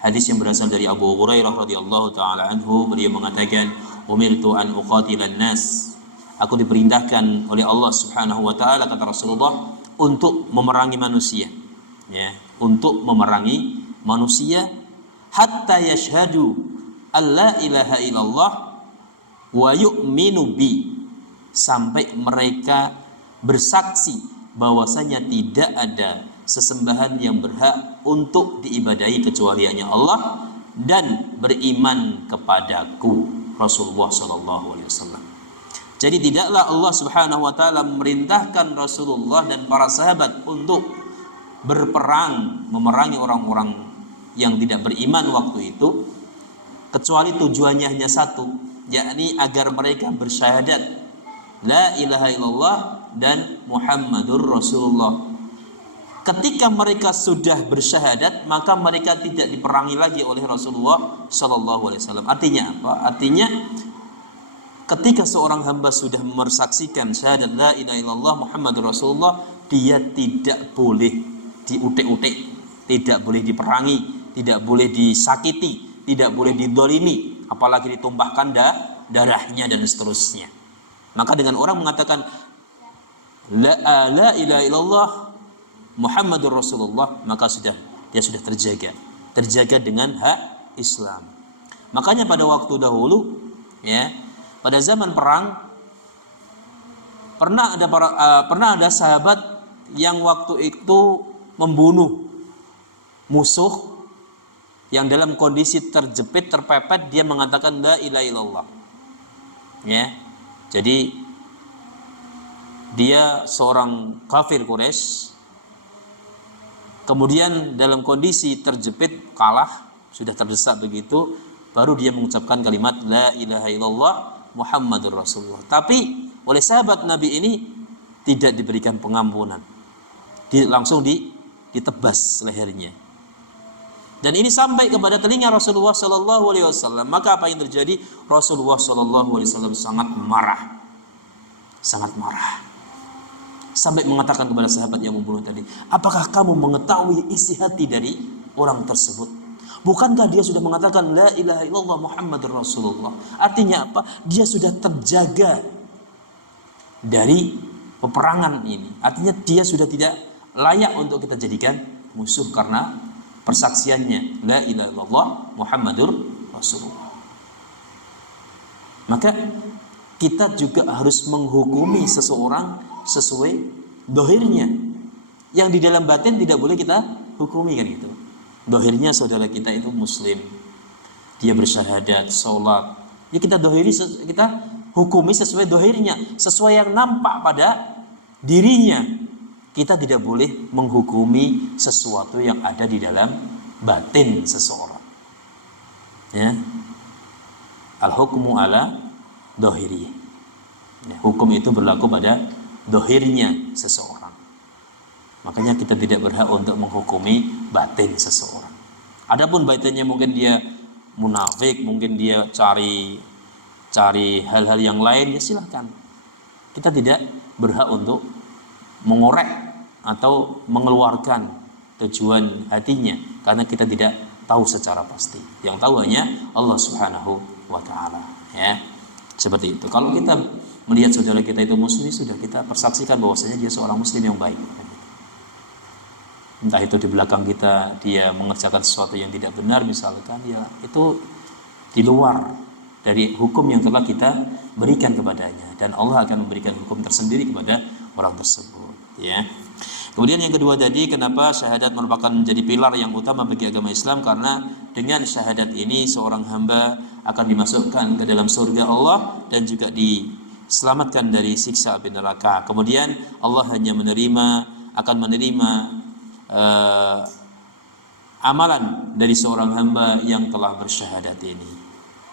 hadis yang berasal dari Abu Hurairah radhiyallahu taala anhu, beliau mengatakan, "Umirtu an uqatilan nas." Aku diperintahkan oleh Allah Subhanahu wa taala, kata Rasulullah, untuk memerangi manusia. Ya, untuk memerangi manusia hatta yashhadu alla ilaha illallah wa yu'minu bi, sampai mereka bersaksi bahwasanya tidak ada sesembahan yang berhak untuk diibadahi kecuali hanya Allah, dan beriman kepadaku, Rasulullah sallallahu alaihi wasallam. Jadi tidaklah Allah Subhanahu wa taala memerintahkan Rasulullah dan para sahabat untuk berperang memerangi orang-orang yang tidak beriman waktu itu kecuali tujuannya hanya satu, yakni agar mereka bersyahadat la ilaha illallah dan Muhammadur Rasulullah. Ketika mereka sudah bersyahadat, maka mereka tidak diperangi lagi oleh Rasulullah sallallahu alaihi wasallam. Artinya apa? Artinya ketika seorang hamba sudah mersaksikan syahadat la ilaha illallah Muhammadur Rasulullah, dia tidak boleh diutik-utik, tidak boleh diperangi, tidak boleh disakiti, tidak boleh didolimi, apalagi ditumpahkan darahnya dan seterusnya. Maka dengan orang mengatakan la ilaha illallah Muhammadur Rasulullah, maka dia sudah terjaga dengan hak Islam. Makanya pada waktu dahulu, ya, pada zaman perang pernah ada sahabat yang waktu itu membunuh musuh yang dalam kondisi terjepit, terpepet, dia mengatakan la ilaha illallah. Ya. Jadi dia seorang kafir Quraisy, kemudian dalam kondisi terjepit, kalah, sudah terdesak begitu, baru dia mengucapkan kalimat la ilaha illallah Muhammadur Rasulullah. Tapi oleh sahabat Nabi ini tidak diberikan pengampunan, langsung ditebas lehernya. Dan ini sampai kepada telinga Rasulullah sallallahu alaihi wasallam. Maka apa yang terjadi? Rasulullah sallallahu alaihi wasallam sangat marah. Sampai mengatakan kepada sahabat yang membunuh tadi, "Apakah kamu mengetahui isi hati dari orang tersebut? Bukankah dia sudah mengatakan la ilaha illallah Muhammadur Rasulullah?" Artinya apa? Dia sudah terjaga dari peperangan ini. Artinya dia sudah tidak layak untuk kita jadikan musuh karena persaksiannya la ilaha illallah Muhammadur Rasulullah. Maka kita juga harus menghukumi seseorang sesuai dohirnya. Yang di dalam batin tidak boleh kita hukumi, kan gitu. Dohirnya saudara kita itu muslim, dia bersyahadat, sholat, ya kita hukumi sesuai dohirnya, sesuai yang nampak pada dirinya. Kita tidak boleh menghukumi sesuatu yang ada di dalam batin seseorang. Ya. Al-hukmu ala dohiri. Ya, hukum itu berlaku pada dohirnya seseorang. Makanya kita tidak berhak untuk menghukumi batin seseorang. Adapun batinnya mungkin dia munafik, mungkin dia cari hal-hal yang lain, ya silahkan. Kita tidak berhak untuk mengorek atau mengeluarkan tujuan hatinya, karena kita tidak tahu secara pasti. Yang tahu hanya Allah Subhanahu wa taala, ya. Seperti itu. Kalau kita melihat saudara kita itu muslim, sudah kita persaksikan bahwasanya dia seorang muslim yang baik. Entah itu di belakang kita dia mengerjakan sesuatu yang tidak benar misalkan, ya itu di luar dari hukum yang telah kita berikan kepadanya, dan Allah akan memberikan hukum tersendiri kepada orang tersebut, ya. Kemudian yang kedua tadi, kenapa syahadat merupakan menjadi pilar yang utama bagi agama Islam? Karena dengan syahadat ini seorang hamba akan dimasukkan ke dalam surga Allah dan juga selamatkan dari siksa api neraka. Kemudian Allah hanya akan menerima amalan dari seorang hamba yang telah bersyahadat ini.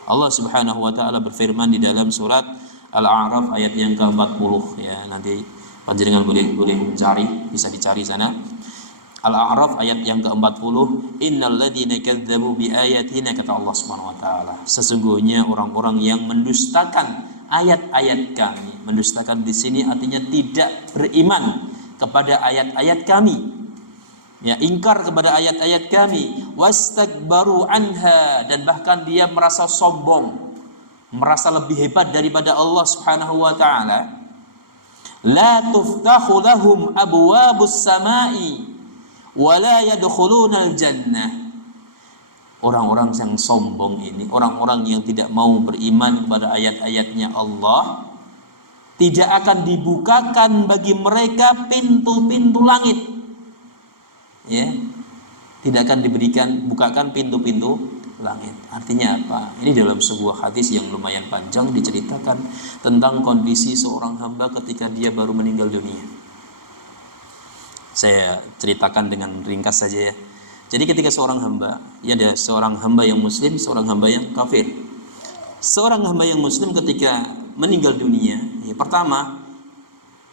Allah Subhanahu wa taala berfirman di dalam surat Al-A'raf ayat yang ke-40 ya. Nanti panjenengan boleh cari, bisa dicari sana. Al-A'raf ayat yang ke-40, innal ladzina kadzdzabu biayatina, kata Allah Subhanahu wa taala, sesungguhnya orang-orang yang mendustakan ayat-ayat kami. Mendustakan di sini artinya tidak beriman kepada ayat-ayat kami. Ya, ingkar kepada ayat-ayat kami, wastakbaru anha, dan bahkan dia merasa sombong, merasa lebih hebat daripada Allah Subhanahu wa taala. La tuftahu lahum abwabus samai wa la yadkhulunal jannah. Orang-orang yang sombong ini, orang-orang yang tidak mau beriman kepada ayat-ayatnya Allah, tidak akan dibukakan bagi mereka pintu-pintu langit. Ya, tidak akan bukakan pintu-pintu langit. Artinya apa? Ini dalam sebuah hadis yang lumayan panjang diceritakan tentang kondisi seorang hamba ketika dia baru meninggal dunia. Saya ceritakan dengan ringkas saja ya. Jadi ketika seorang hamba, ya ada seorang hamba yang muslim, seorang hamba yang kafir. Seorang hamba yang muslim ketika meninggal dunia, ya, pertama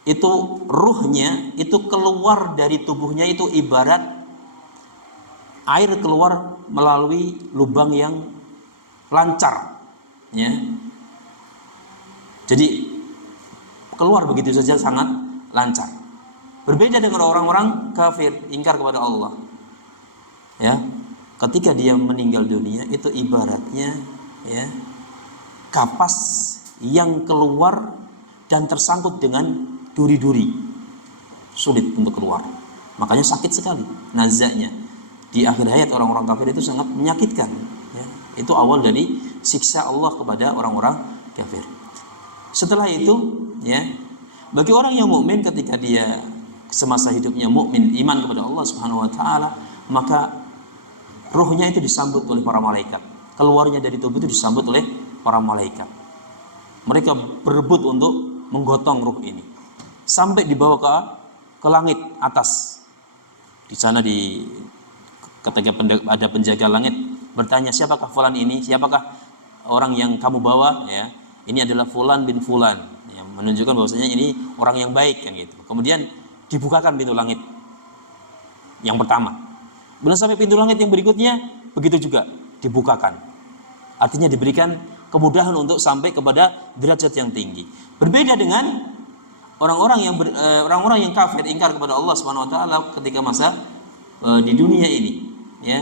itu ruhnya itu keluar dari tubuhnya itu ibarat air keluar melalui lubang yang lancar, ya. Jadi keluar begitu saja sangat lancar. Berbeda dengan orang-orang kafir, ingkar kepada Allah. Ya, ketika dia meninggal dunia itu ibaratnya ya kapas yang keluar dan tersangkut dengan duri-duri, sulit untuk keluar, makanya sakit sekali nazaknya. Di akhir hayat orang-orang kafir itu sangat menyakitkan ya. Itu awal dari siksa Allah kepada orang-orang kafir. Setelah itu ya, bagi orang yang mukmin ketika dia semasa hidupnya mukmin, iman kepada Allah Subhanahu wa taala, maka ruhnya itu disambut oleh para malaikat. Keluarnya dari tubuh itu disambut oleh para malaikat. Mereka berebut untuk menggotong ruh ini sampai dibawa ke langit atas. Di sana ketika ada penjaga langit bertanya, siapakah fulan ini? Siapakah orang yang kamu bawa? Ya, ini adalah fulan bin fulan. Ya, menunjukkan bahwasanya ini orang yang baik kan gitu. Kemudian dibukakan pintu langit yang pertama. Belum sampai pintu langit yang berikutnya, begitu juga dibukakan. Artinya diberikan kemudahan untuk sampai kepada derajat yang tinggi. Berbeda dengan orang-orang yang kafir, ingkar kepada Allah Subhanahu wa taala ketika masa di dunia ini, ya.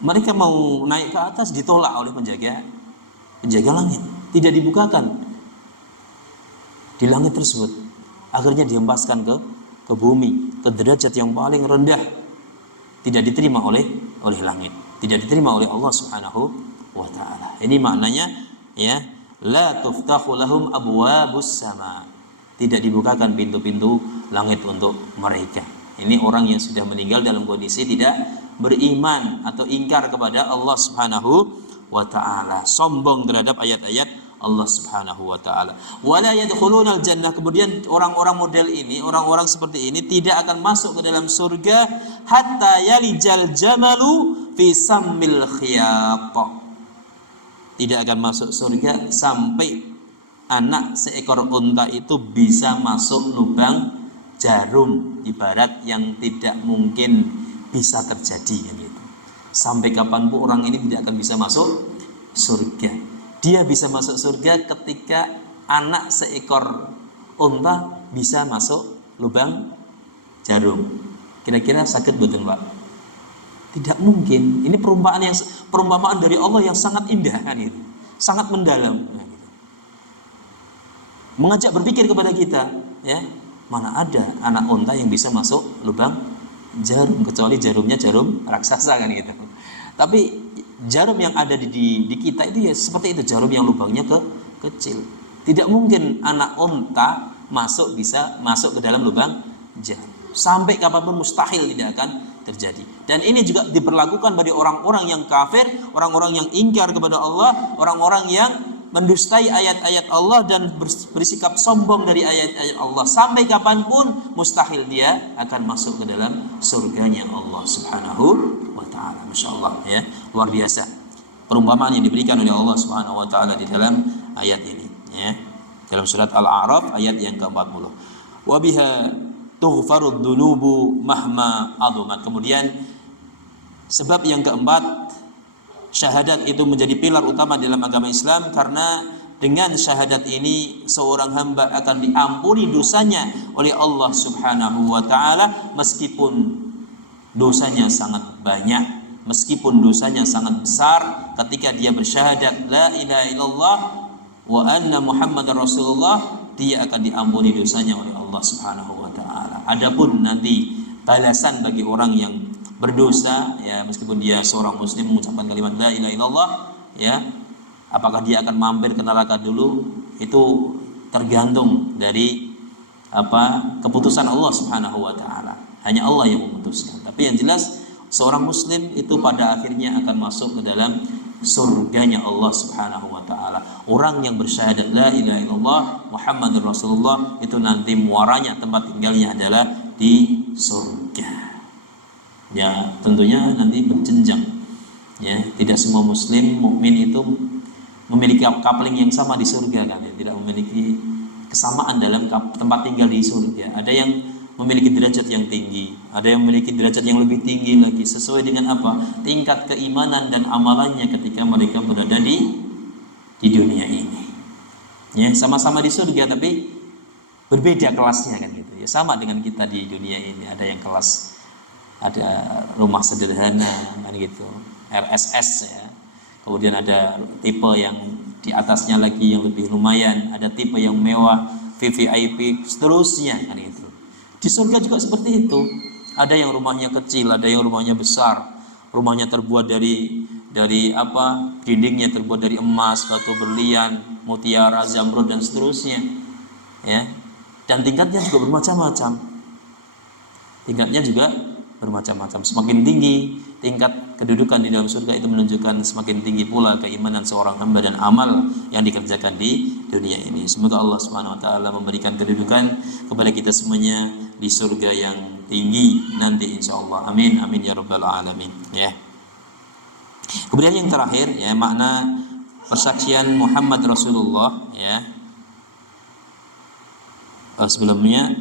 Mereka mau naik ke atas ditolak oleh penjaga langit, tidak dibukakan di langit tersebut. Akhirnya dihempaskan ke bumi, ke derajat yang paling rendah. Tidak diterima oleh langit, tidak diterima oleh Allah Subhanahu wa taala. Ini maknanya ya, la tuftahu lahum abwabus sama. Tidak dibukakan pintu-pintu langit untuk mereka. Ini orang yang sudah meninggal dalam kondisi tidak beriman atau ingkar kepada Allah Subhanahu wa taala, sombong terhadap ayat-ayat Allah Subhanahu wa taala. Wala yadkhulunal jannah, kemudian orang-orang model ini, orang-orang seperti ini tidak akan masuk ke dalam surga hatta yalijal jamalu fi sammil khiyat. Tidak akan masuk surga sampai anak seekor unta itu bisa masuk lubang jarum, ibarat yang tidak mungkin bisa terjadi gitu. Sampai kapanpun orang ini tidak akan bisa masuk surga. Dia bisa masuk surga ketika anak seekor unta bisa masuk lubang jarum. Kira-kira sakit betul Pak? Tidak mungkin. Ini perumpamaan dari Allah yang sangat indah kan itu, sangat mendalam. Mengajak berpikir kepada kita, ya, mana ada anak unta yang bisa masuk lubang jarum, kecuali jarumnya jarum raksasa kan gitu. Tapi jarum yang ada di kita itu ya seperti itu, jarum yang lubangnya kecil. Tidak mungkin anak unta bisa masuk ke dalam lubang jarum. Sampai kapanpun mustahil, tidak akan terjadi. Dan ini juga diberlakukan bagi orang-orang yang kafir, orang-orang yang ingkar kepada Allah, orang-orang yang mendustai ayat-ayat Allah dan bersikap sombong dari ayat-ayat Allah, sampai kapanpun mustahil dia akan masuk ke dalam surganya Allah Subhanahu wa ta'ala. Masya Allah, ya, luar biasa perumpamaan yang diberikan oleh Allah Subhanahu wa ta'ala di dalam ayat ini, ya, dalam surat Al-A'raf ayat yang ke-40. Wa biha tughfarud dunubu mahma adumat. Kemudian sebab yang keempat, syahadat itu menjadi pilar utama dalam agama Islam, karena dengan syahadat ini seorang hamba akan diampuni dosanya oleh Allah Subhanahu wa ta'ala meskipun dosanya sangat banyak, meskipun dosanya sangat besar. Ketika dia bersyahadat la ilaha illallah wa anna Muhammadar Rasulullah, dia akan diampuni dosanya oleh Allah Subhanahu wa ta'ala. Adapun nanti balasan bagi orang yang berdosa, ya, meskipun dia seorang muslim mengucapkan kalimat la ilaha illallah, ya, apakah dia akan mampir ke neraka dulu, itu tergantung dari keputusan Allah Subhanahu wa ta'ala. Hanya Allah yang memutuskan. Tapi yang jelas seorang muslim itu pada akhirnya akan masuk ke dalam surganya Allah Subhanahu wa ta'ala. Orang yang bersyahadat la ilaha illallah Muhammadur Rasulullah itu nanti muaranya, tempat tinggalnya adalah di surga. Ya, tentunya nanti berjenjang. Ya, tidak semua muslim mukmin itu memiliki coupling yang sama di surga, kan? Ya, tidak memiliki kesamaan dalam tempat tinggal di surga. Ada yang memiliki derajat yang tinggi, ada yang memiliki derajat yang lebih tinggi lagi, sesuai dengan tingkat keimanan dan amalannya ketika mereka berada di dunia ini. Ya, sama-sama di surga tapi berbeda kelasnya, kan gitu. Ya, sama dengan kita di dunia ini, ada yang kelas, ada rumah sederhana, kan gitu, RSS, ya. Kemudian ada tipe yang di atasnya lagi yang lebih lumayan, ada tipe yang mewah, VVIP, seterusnya, kan gitu. Di surga juga seperti itu. Ada yang rumahnya kecil, ada yang rumahnya besar. Rumahnya terbuat dari dindingnya terbuat dari emas, batu berlian, mutiara, zamrud, dan seterusnya, ya. Dan tingkatnya juga bermacam-macam. Tingkatnya juga bermacam-macam. Semakin tinggi tingkat kedudukan di dalam surga, itu menunjukkan semakin tinggi pula keimanan seorang hamba dan amal yang dikerjakan di dunia ini. Semoga Allah Subhanahu wa ta'ala memberikan kedudukan kepada kita semuanya di surga yang tinggi nanti insyaallah. Amin amin ya rabbal alamin, ya. Kemudian yang terakhir, ya, makna persaksian Muhammad Rasulullah, ya. Sebelumnya,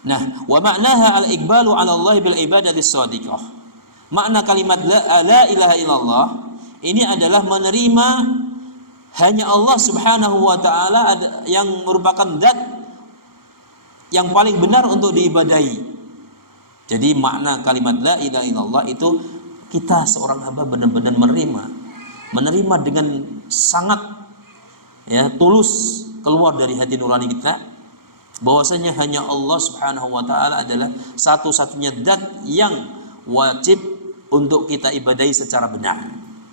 nah, wa ma'naha al-iqbalu 'ala Allah bil ibadati shadiqah. Makna kalimat la ilaha illallah ini adalah menerima hanya Allah Subhanahu wa ta'ala yang merupakan zat yang paling benar untuk diibadahi. Jadi makna kalimat la ilaha illallah itu kita seorang hamba benar-benar menerima dengan sangat, ya, tulus keluar dari hati nurani kita, bahwasanya hanya Allah Subhanahu wa ta'ala adalah satu-satunya zat yang wajib untuk kita ibadahi secara benar.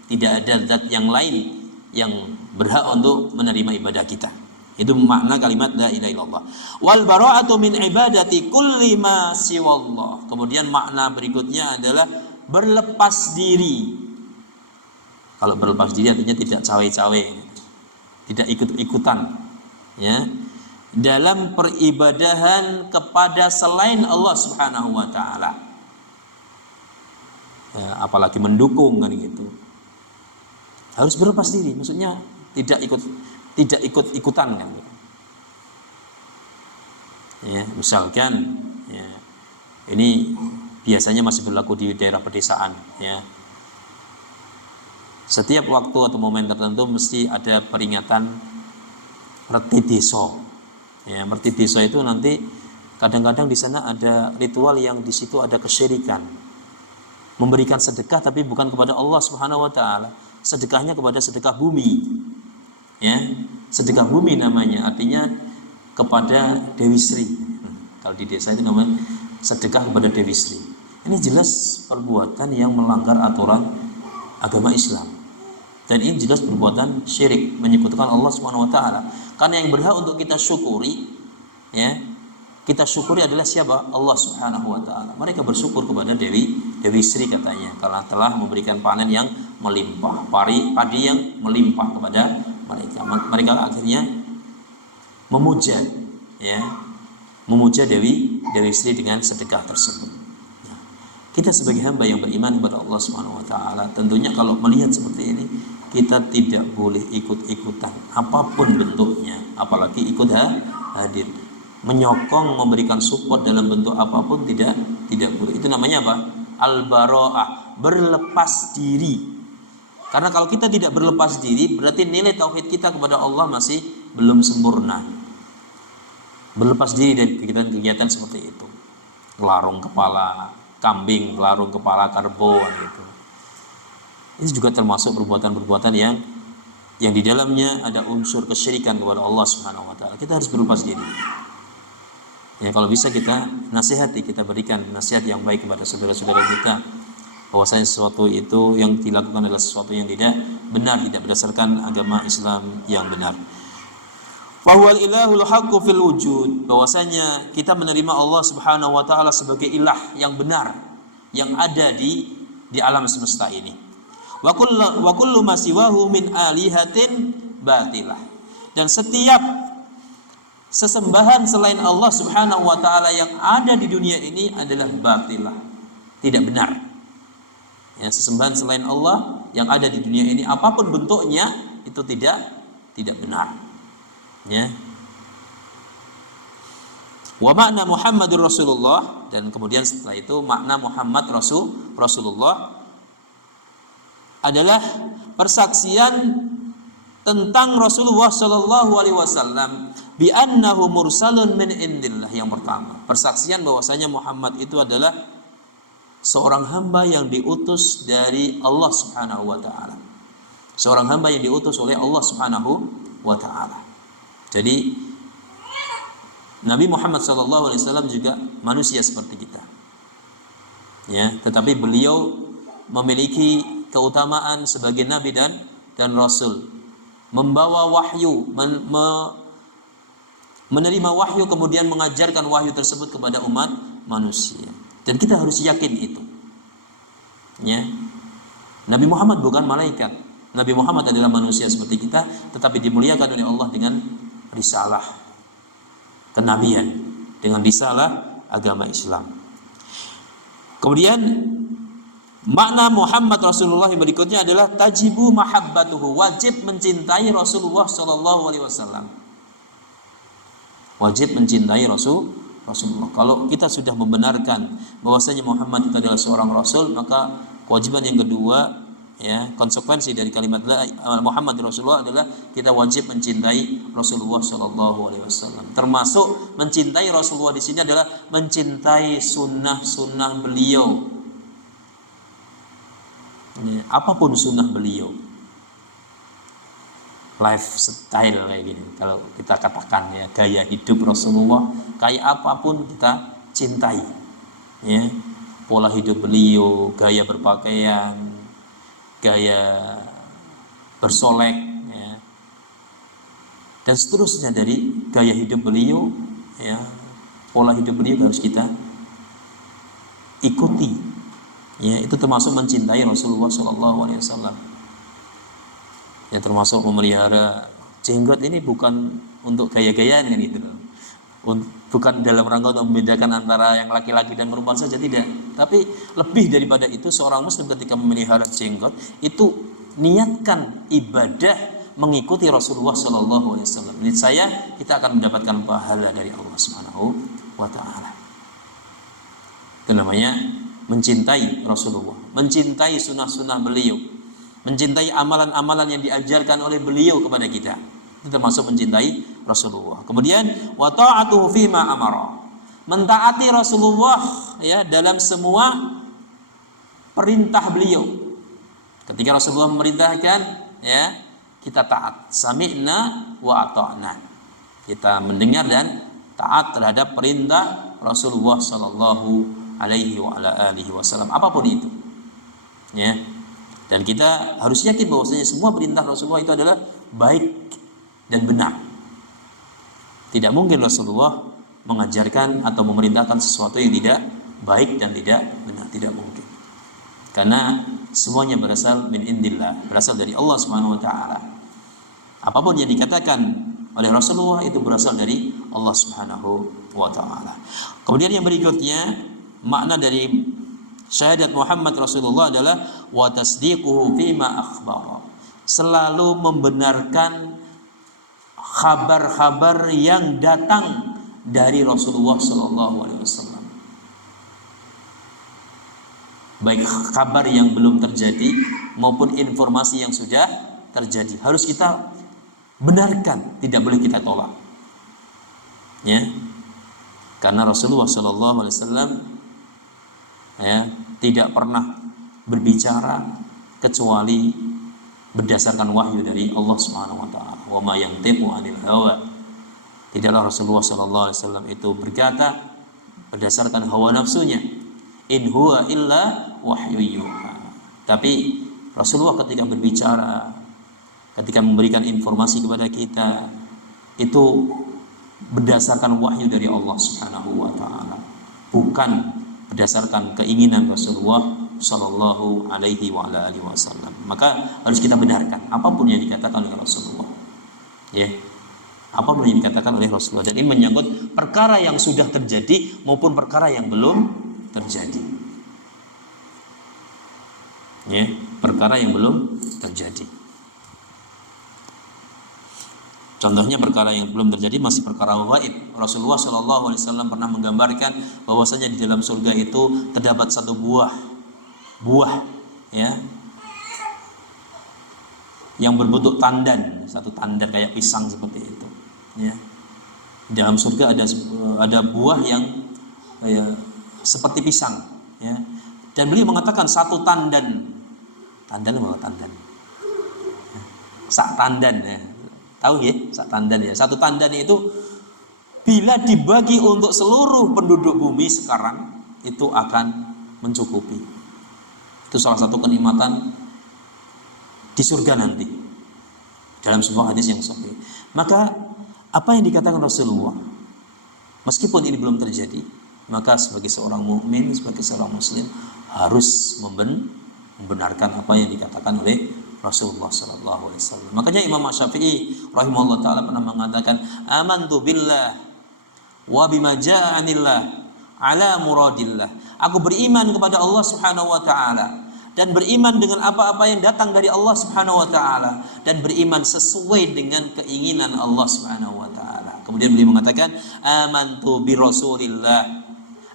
Tidak ada zat yang lain yang berhak untuk menerima ibadah kita. Itu makna kalimat la ilaha illallah. Wal bara'atu min ibadati kulli ma siwallah. Kemudian makna berikutnya adalah berlepas diri. Kalau berlepas diri artinya tidak cawe-cawe, tidak ikut-ikutan, ya, dalam peribadahan kepada selain Allah Subhanahu wa ta'ala, ya, apalagi mendukung, kan gitu. Harus berlepas diri, maksudnya tidak ikut-ikutan, kan gitu. Ya, misalkan, ya, ini biasanya masih berlaku di daerah pedesaan, ya. Setiap waktu atau momen tertentu mesti ada peringatan reti desa. Ya, merti desa itu nanti kadang-kadang di sana ada ritual yang di situ ada kesyirikan. Memberikan sedekah tapi bukan kepada Allah Subhanahu wa ta'ala. Sedekahnya kepada sedekah bumi. Ya, sedekah bumi namanya, artinya kepada Dewi Sri. Kalau di desa itu namanya sedekah kepada Dewi Sri. Ini jelas perbuatan yang melanggar aturan agama Islam. Dan ini jelas perbuatan syirik, menyekutukan Allah Subhanahu wa ta'ala. Karena yang berhak untuk kita syukuri, ya, kita syukuri adalah siapa? Allah Subhanahu wa ta'ala. Mereka bersyukur kepada Dewi Sri, katanya, karena telah memberikan panen yang melimpah, padi yang melimpah kepada mereka. Mereka akhirnya memuja, ya, memuja Dewi Sri dengan sedekah tersebut. Nah, kita sebagai hamba yang beriman kepada Allah Subhanahu wa taala, tentunya kalau melihat seperti ini, kita tidak boleh ikut-ikutan apapun bentuknya, apalagi ikut hadir. Menyokong, memberikan support dalam bentuk apapun tidak boleh. Itu namanya apa? Al-bara'ah, berlepas diri. Karena kalau kita tidak berlepas diri, berarti nilai tauhid kita kepada Allah masih belum sempurna. Berlepas diri dari kegiatan-kegiatan seperti itu. Larung kepala kambing, larung kepala kerbau gitu. Ini juga termasuk perbuatan-perbuatan yang di dalamnya ada unsur kesyirikan kepada Allah Subhanahu wa taala. Kita harus berlepas diri. Ya, kalau bisa kita nasihati, kita berikan nasihat yang baik kepada saudara-saudara kita, bahwasanya sesuatu itu yang dilakukan adalah sesuatu yang tidak benar, tidak berdasarkan agama Islam yang benar. Wahwal ilahul haqqu fil wujud, bahwasanya kita menerima Allah Subhanahu wa taala sebagai ilah yang benar yang ada di alam semesta ini. Wa kullu ma siwahu min alihatin batilah. Dan setiap sesembahan selain Allah Subhanahu wa taala yang ada di dunia ini adalah batilah, tidak benar. Ya, sesembahan selain Allah yang ada di dunia ini apapun bentuknya itu tidak benar. Ya. Wa makna Muhammadur Rasulullah, dan kemudian setelah itu makna Muhammad Rasulullah adalah persaksian tentang Rasulullah Shallallahu Alaihi Wasallam bi annahu mursalun min indillah. Yang pertama, persaksian bahwasanya Muhammad itu adalah seorang hamba yang diutus dari Allah Subhanahu wa taala. Seorang hamba yang diutus oleh Allah Subhanahu wa taala. Jadi Nabi Muhammad sallallahu alaihi wasallam juga manusia seperti kita. Ya, tetapi beliau memiliki keutamaan sebagai nabi dan rasul. Membawa wahyu, menerima wahyu, kemudian mengajarkan wahyu tersebut kepada umat manusia. Dan kita harus yakin itu. Ya. Nabi Muhammad bukan malaikat. Nabi Muhammad adalah manusia seperti kita, tetapi dimuliakan oleh Allah dengan risalah kenabian, dengan risalah agama Islam. Kemudian makna Muhammad Rasulullah yang berikutnya adalah tajibu mahabbatuhu, wajib mencintai Rasulullah sallallahu alaihi wasallam. Wajib mencintai Rasulullah. Kalau kita sudah membenarkan bahwasanya Muhammad itu adalah seorang rasul, maka kewajiban yang kedua, ya, konsekuensi dari kalimat Muhammad Rasulullah adalah kita wajib mencintai Rasulullah sallallahu alaihi wasallam. Termasuk mencintai Rasulullah di sini adalah mencintai sunnah-sunnah beliau. Ya, apapun sunnah beliau, lifestyle kayak gini, kalau kita katakan ya, gaya hidup Rasulullah kayak apapun kita cintai. Ya, pola hidup beliau, gaya berpakaian, gaya bersolek, ya, dan seterusnya dari gaya hidup beliau, ya, pola hidup beliau harus kita ikuti. Ya, itu termasuk mencintai Rasulullah Sallallahu Alaihi Wasallam. Ya, termasuk memelihara jenggot ini bukan untuk gaya-gayaan kan gitu loh. Bukan dalam rangka untuk membedakan antara yang laki-laki dan perempuan saja, tidak. Tapi lebih daripada itu, seorang muslim ketika memelihara jenggot itu niatkan ibadah mengikuti Rasulullah Sallallahu Alaihi Wasallam. Niscaya kita akan mendapatkan pahala dari Allah Subhanahu wa taala. Itu namanya mencintai Rasulullah, mencintai sunnah-sunnah beliau, mencintai amalan-amalan yang diajarkan oleh beliau kepada kita. Itu termasuk mencintai Rasulullah. Kemudian wa ta'atuhu fima amara, mentaati Rasulullah, ya, dalam semua perintah beliau. Ketika Rasulullah memerintahkan, ya, kita taat. Sami'na wa ata'na. Kita mendengar dan taat terhadap perintah Rasulullah sallallahu alaihi wa ala alihi wasallam, apapun itu. Ya. Dan kita harus yakin bahwasanya semua perintah Rasulullah itu adalah baik dan benar. Tidak mungkin Rasulullah mengajarkan atau memerintahkan sesuatu yang tidak baik dan tidak benar, tidak mungkin. Karena semuanya berasal min indillah, berasal dari Allah Subhanahu wa taala. Apapun yang dikatakan oleh Rasulullah itu berasal dari Allah Subhanahu wa taala. Kemudian yang berikutnya, makna dari syahadat Muhammad Rasulullah adalah wa tasdiquhu fima akhbara. Selalu membenarkan kabar-kabar yang datang dari Rasulullah sallallahu alaihi wasallam. Baik kabar yang belum terjadi maupun informasi yang sudah terjadi, harus kita benarkan, tidak boleh kita tolak. Ya. Karena Rasulullah sallallahu alaihi wasallam ya, tidak pernah berbicara kecuali berdasarkan wahyu dari Allah Subhanahu wa taala. Wa ma yantiqu 'anil hawa. Tidaklah Rasulullah sallallahu alaihi wasallam itu berkata berdasarkan hawa nafsunya. In huwa illa wahyu yuha. Tapi Rasulullah ketika berbicara, ketika memberikan informasi kepada kita, itu berdasarkan wahyu dari Allah Subhanahu wa taala, bukan berdasarkan keinginan Rasulullah sallallahu alaihi wa ala alihi wasallam. Maka harus kita benarkan apapun yang dikatakan oleh Rasulullah. Ya. Apapun yang dikatakan oleh Rasulullah, dan ini menyangkut perkara yang sudah terjadi maupun perkara yang belum terjadi. Ya, perkara yang belum terjadi. Contohnya perkara yang belum terjadi masih perkara gaib. Rasulullah Shallallahu Alaihi Wasallam pernah menggambarkan bahwasanya di dalam surga itu terdapat satu buah, ya, yang berbentuk tandan, satu tandan kayak pisang seperti itu. Ya, di dalam surga ada buah yang seperti pisang, ya. Dan beliau mengatakan satu tandan apa tandan? Sak tandan, ya. Tahu ya, sak tandan ya. Satu tandan itu bila dibagi untuk seluruh penduduk bumi sekarang itu akan mencukupi. Itu salah satu kenikmatan di surga nanti. Dalam sebuah hadis yang sahih. Maka apa yang dikatakan Rasulullah, meskipun ini belum terjadi, maka sebagai seorang mukmin, sebagai seorang muslim harus membenarkan apa yang dikatakan oleh Rasulullah sallallahu alaihi wasallam. Makanya Imam Syafi'i rahimahullah taala pernah mengatakan, "Amantu billah wa bima jaa 'anillah ala muradillah." Aku beriman kepada Allah Subhanahu wa taala dan beriman dengan apa-apa yang datang dari Allah Subhanahu wa taala dan beriman sesuai dengan keinginan Allah Subhanahu wa taala. Kemudian beliau mengatakan, "Amantu bi Rasulillah."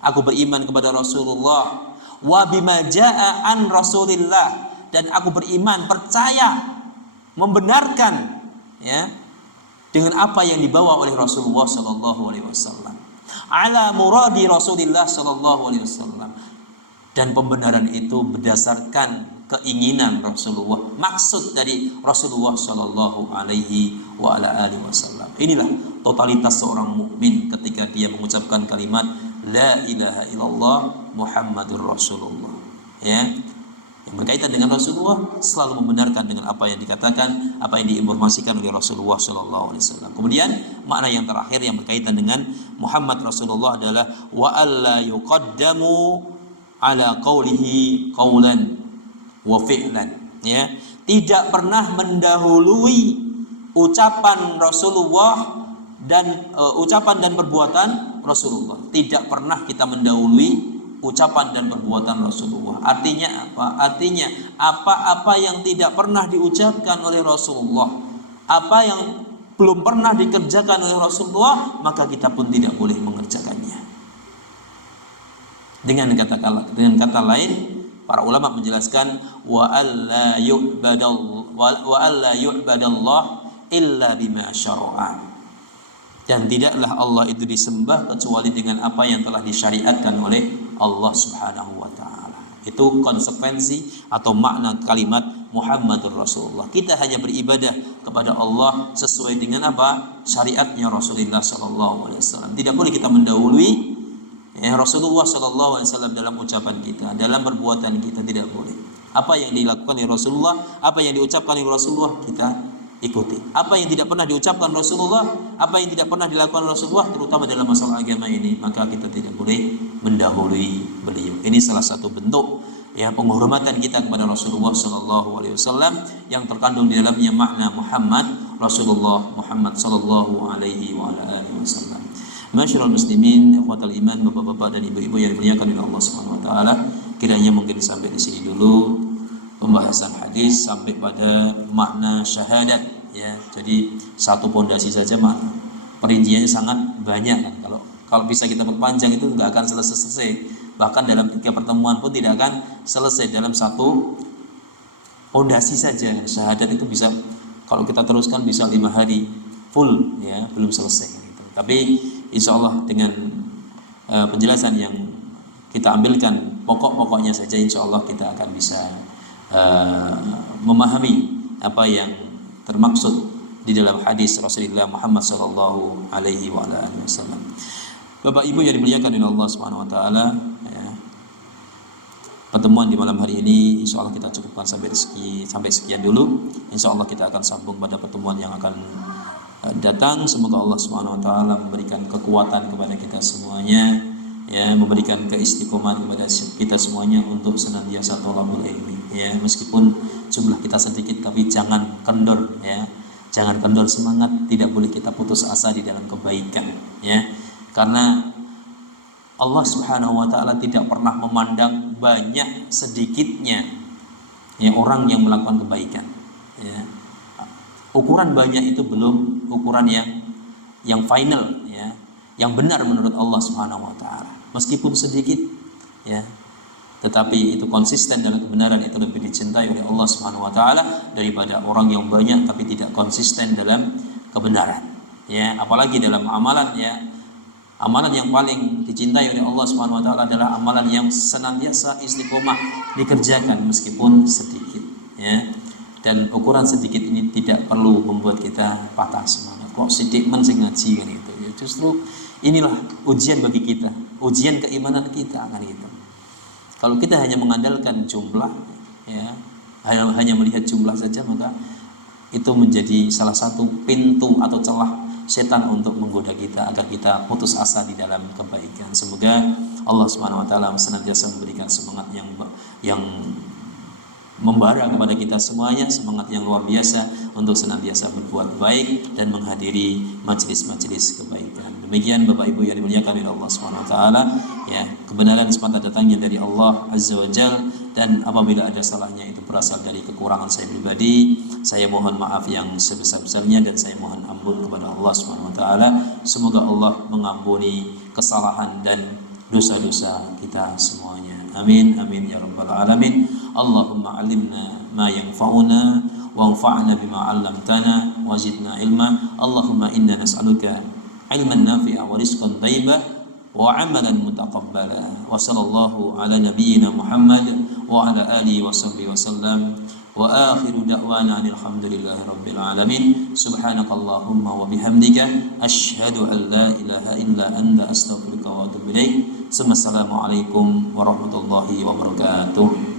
Aku beriman kepada Rasulullah, wa bima jaa an Rasulillah, dan aku beriman, percaya, membenarkan, ya, dengan apa yang dibawa oleh Rasulullah sallallahu alaihi wasallam. Ala muradi Rasulillah sallallahu alaihi wasallam. Dan pembenaran itu berdasarkan keinginan Rasulullah, maksud dari Rasulullah sallallahu alaihi wa ala alihi wasallam. Inilah totalitas seorang mukmin ketika dia mengucapkan kalimat la ilaha illallah Muhammadur Rasulullah, ya, yang berkaitan dengan Rasulullah, selalu membenarkan dengan apa yang dikatakan, apa yang diinformasikan oleh Rasulullah sallallahu alaihi wasallam. Kemudian makna yang terakhir yang berkaitan dengan Muhammad Rasulullah adalah wa alla yuqaddamu ala qaulihi qaulan wa fi'lan, ya, tidak pernah mendahului ucapan Rasulullah dan ucapan dan perbuatan Rasulullah. Tidak pernah kita mendahului ucapan dan perbuatan Rasulullah. Artinya apa? Artinya apa-apa yang tidak pernah diucapkan oleh Rasulullah, apa yang belum pernah dikerjakan oleh Rasulullah, maka kita pun tidak boleh mengerjakannya. Dengan kata lain, para ulama menjelaskan wa alla yu'badallah illa bima syara'a. Dan tidaklah Allah itu disembah kecuali dengan apa yang telah disyariatkan oleh Allah Subhanahu wa taala. Itu konsekuensi atau makna kalimat Muhammadur Rasulullah. Kita hanya beribadah kepada Allah sesuai dengan apa? Syariatnya Rasulullah sallallahu alaihi wasallam. Tidak boleh kita mendahului Rasulullah sallallahu alaihi wasallam dalam ucapan kita, dalam perbuatan kita, tidak boleh. Apa yang dilakukan oleh Rasulullah, apa yang diucapkan oleh Rasulullah, kita ikuti. Apa yang tidak pernah diucapkan Rasulullah, apa yang tidak pernah dilakukan Rasulullah, terutama dalam masalah agama ini, maka kita tidak boleh mendahului beliau. Ini salah satu bentuk, ya, penghormatan kita kepada Rasulullah sallallahu alaihi wasallam yang terkandung di dalamnya makna Muhammad Rasulullah Muhammad sallallahu alaihi wa ala alihi wasallam. Masyarul muslimin, ikhwatal iman, bapak-bapak dan ibu-ibu yang dimuliakan oleh Allah Subhanahu wa taala, kiranya mungkin sampai di sini dulu pembahasan hadis sampai pada makna syahadat ya. Jadi satu pondasi saja perinciannya sangat banyak kan. Kalau bisa kita perpanjang itu nggak akan selesai. Bahkan dalam 3 pertemuan pun tidak akan selesai dalam satu pondasi saja. Syahadat itu bisa kalau kita teruskan bisa 5 hari full ya, belum selesai gitu. Tapi insya Allah dengan penjelasan yang kita ambilkan pokok-pokoknya saja, insya Allah kita akan bisa memahami apa yang termaksud di dalam hadis Rasulullah Muhammad sallallahu alaihi wasallam. Bapak Ibu yang dimuliakan oleh Allah Subhanahu wa taala, ya, pertemuan di malam hari ini insya Allah kita cukupkan sampai sekian dulu. Insya Allah kita akan sambung pada pertemuan yang akan datang. Semoga Allah Subhanahu wa taala memberikan kekuatan kepada kita semuanya, ya, memberikan keistiqomahan kepada kita semuanya untuk senantiasa thalabul ilmi, ya, meskipun jumlah kita sedikit tapi jangan kendor, ya, jangan kendor semangat, tidak boleh kita putus asa di dalam kebaikan, ya, karena Allah Subhanahu wa taala tidak pernah memandang banyak sedikitnya ya orang yang melakukan kebaikan, ya. Ukuran banyak itu belum ukuran yang final, ya, yang benar menurut Allah Subhanahu wa taala. Meskipun sedikit, ya, tetapi itu konsisten dalam kebenaran, itu lebih dicintai oleh Allah Subhanahu wa taala daripada orang yang banyak tapi tidak konsisten dalam kebenaran, ya. Apalagi dalam amalan, ya, amalan yang paling dicintai oleh Allah Subhanahu wa taala adalah amalan yang senantiasa istiqomah dikerjakan meskipun sedikit, ya. Dan ukuran sedikit ini tidak perlu membuat kita patah semangat. Kok sedikit men sing ngaji kan gitu. Ya, justru inilah ujian bagi kita, ujian keimanan kita kan gitu. Kalau kita hanya mengandalkan jumlah, ya, hanya melihat jumlah saja, maka itu menjadi salah satu pintu atau celah setan untuk menggoda kita agar kita putus asa di dalam kebaikan. Semoga Allah Subhanahu wa taala senantiasa memberikan semangat yang membara kepada kita semuanya, semangat yang luar biasa untuk senantiasa berbuat baik dan menghadiri majelis-majelis kebaikan. Demikian Bapak Ibu yang dimuliakan oleh Allah Subhanahu wa taala, ya, kebenaran semata datangnya dari Allah Azza wa Jalla, dan apabila ada salahnya itu berasal dari kekurangan saya pribadi. Saya mohon maaf yang sebesar-besarnya dan saya mohon ampun kepada Allah Subhanahu wa taala. Semoga Allah mengampuni kesalahan dan dosa-dosa kita semuanya. Amin amin ya rabbal alamin. Allahumma alimna ma yanfa'una wanfa'na bima 'allamtana wazidna ilma. Allahumma inna nas'aluka ilman nafi'a wa rizqan thayyiban wa 'amalan mutaqabbala. Wa sallallahu ala nabiyyina Muhammad wa ala alihi wa sahbihi wasallam. Wa akhiru da'wana alhamdulillahi rabbil alamin. Subhanakallahumma wa bihamdika asyhadu an la ilaha illa anta astaghfiruka wa atubu ilaik. Assalamualaikum warahmatullahi wabarakatuh.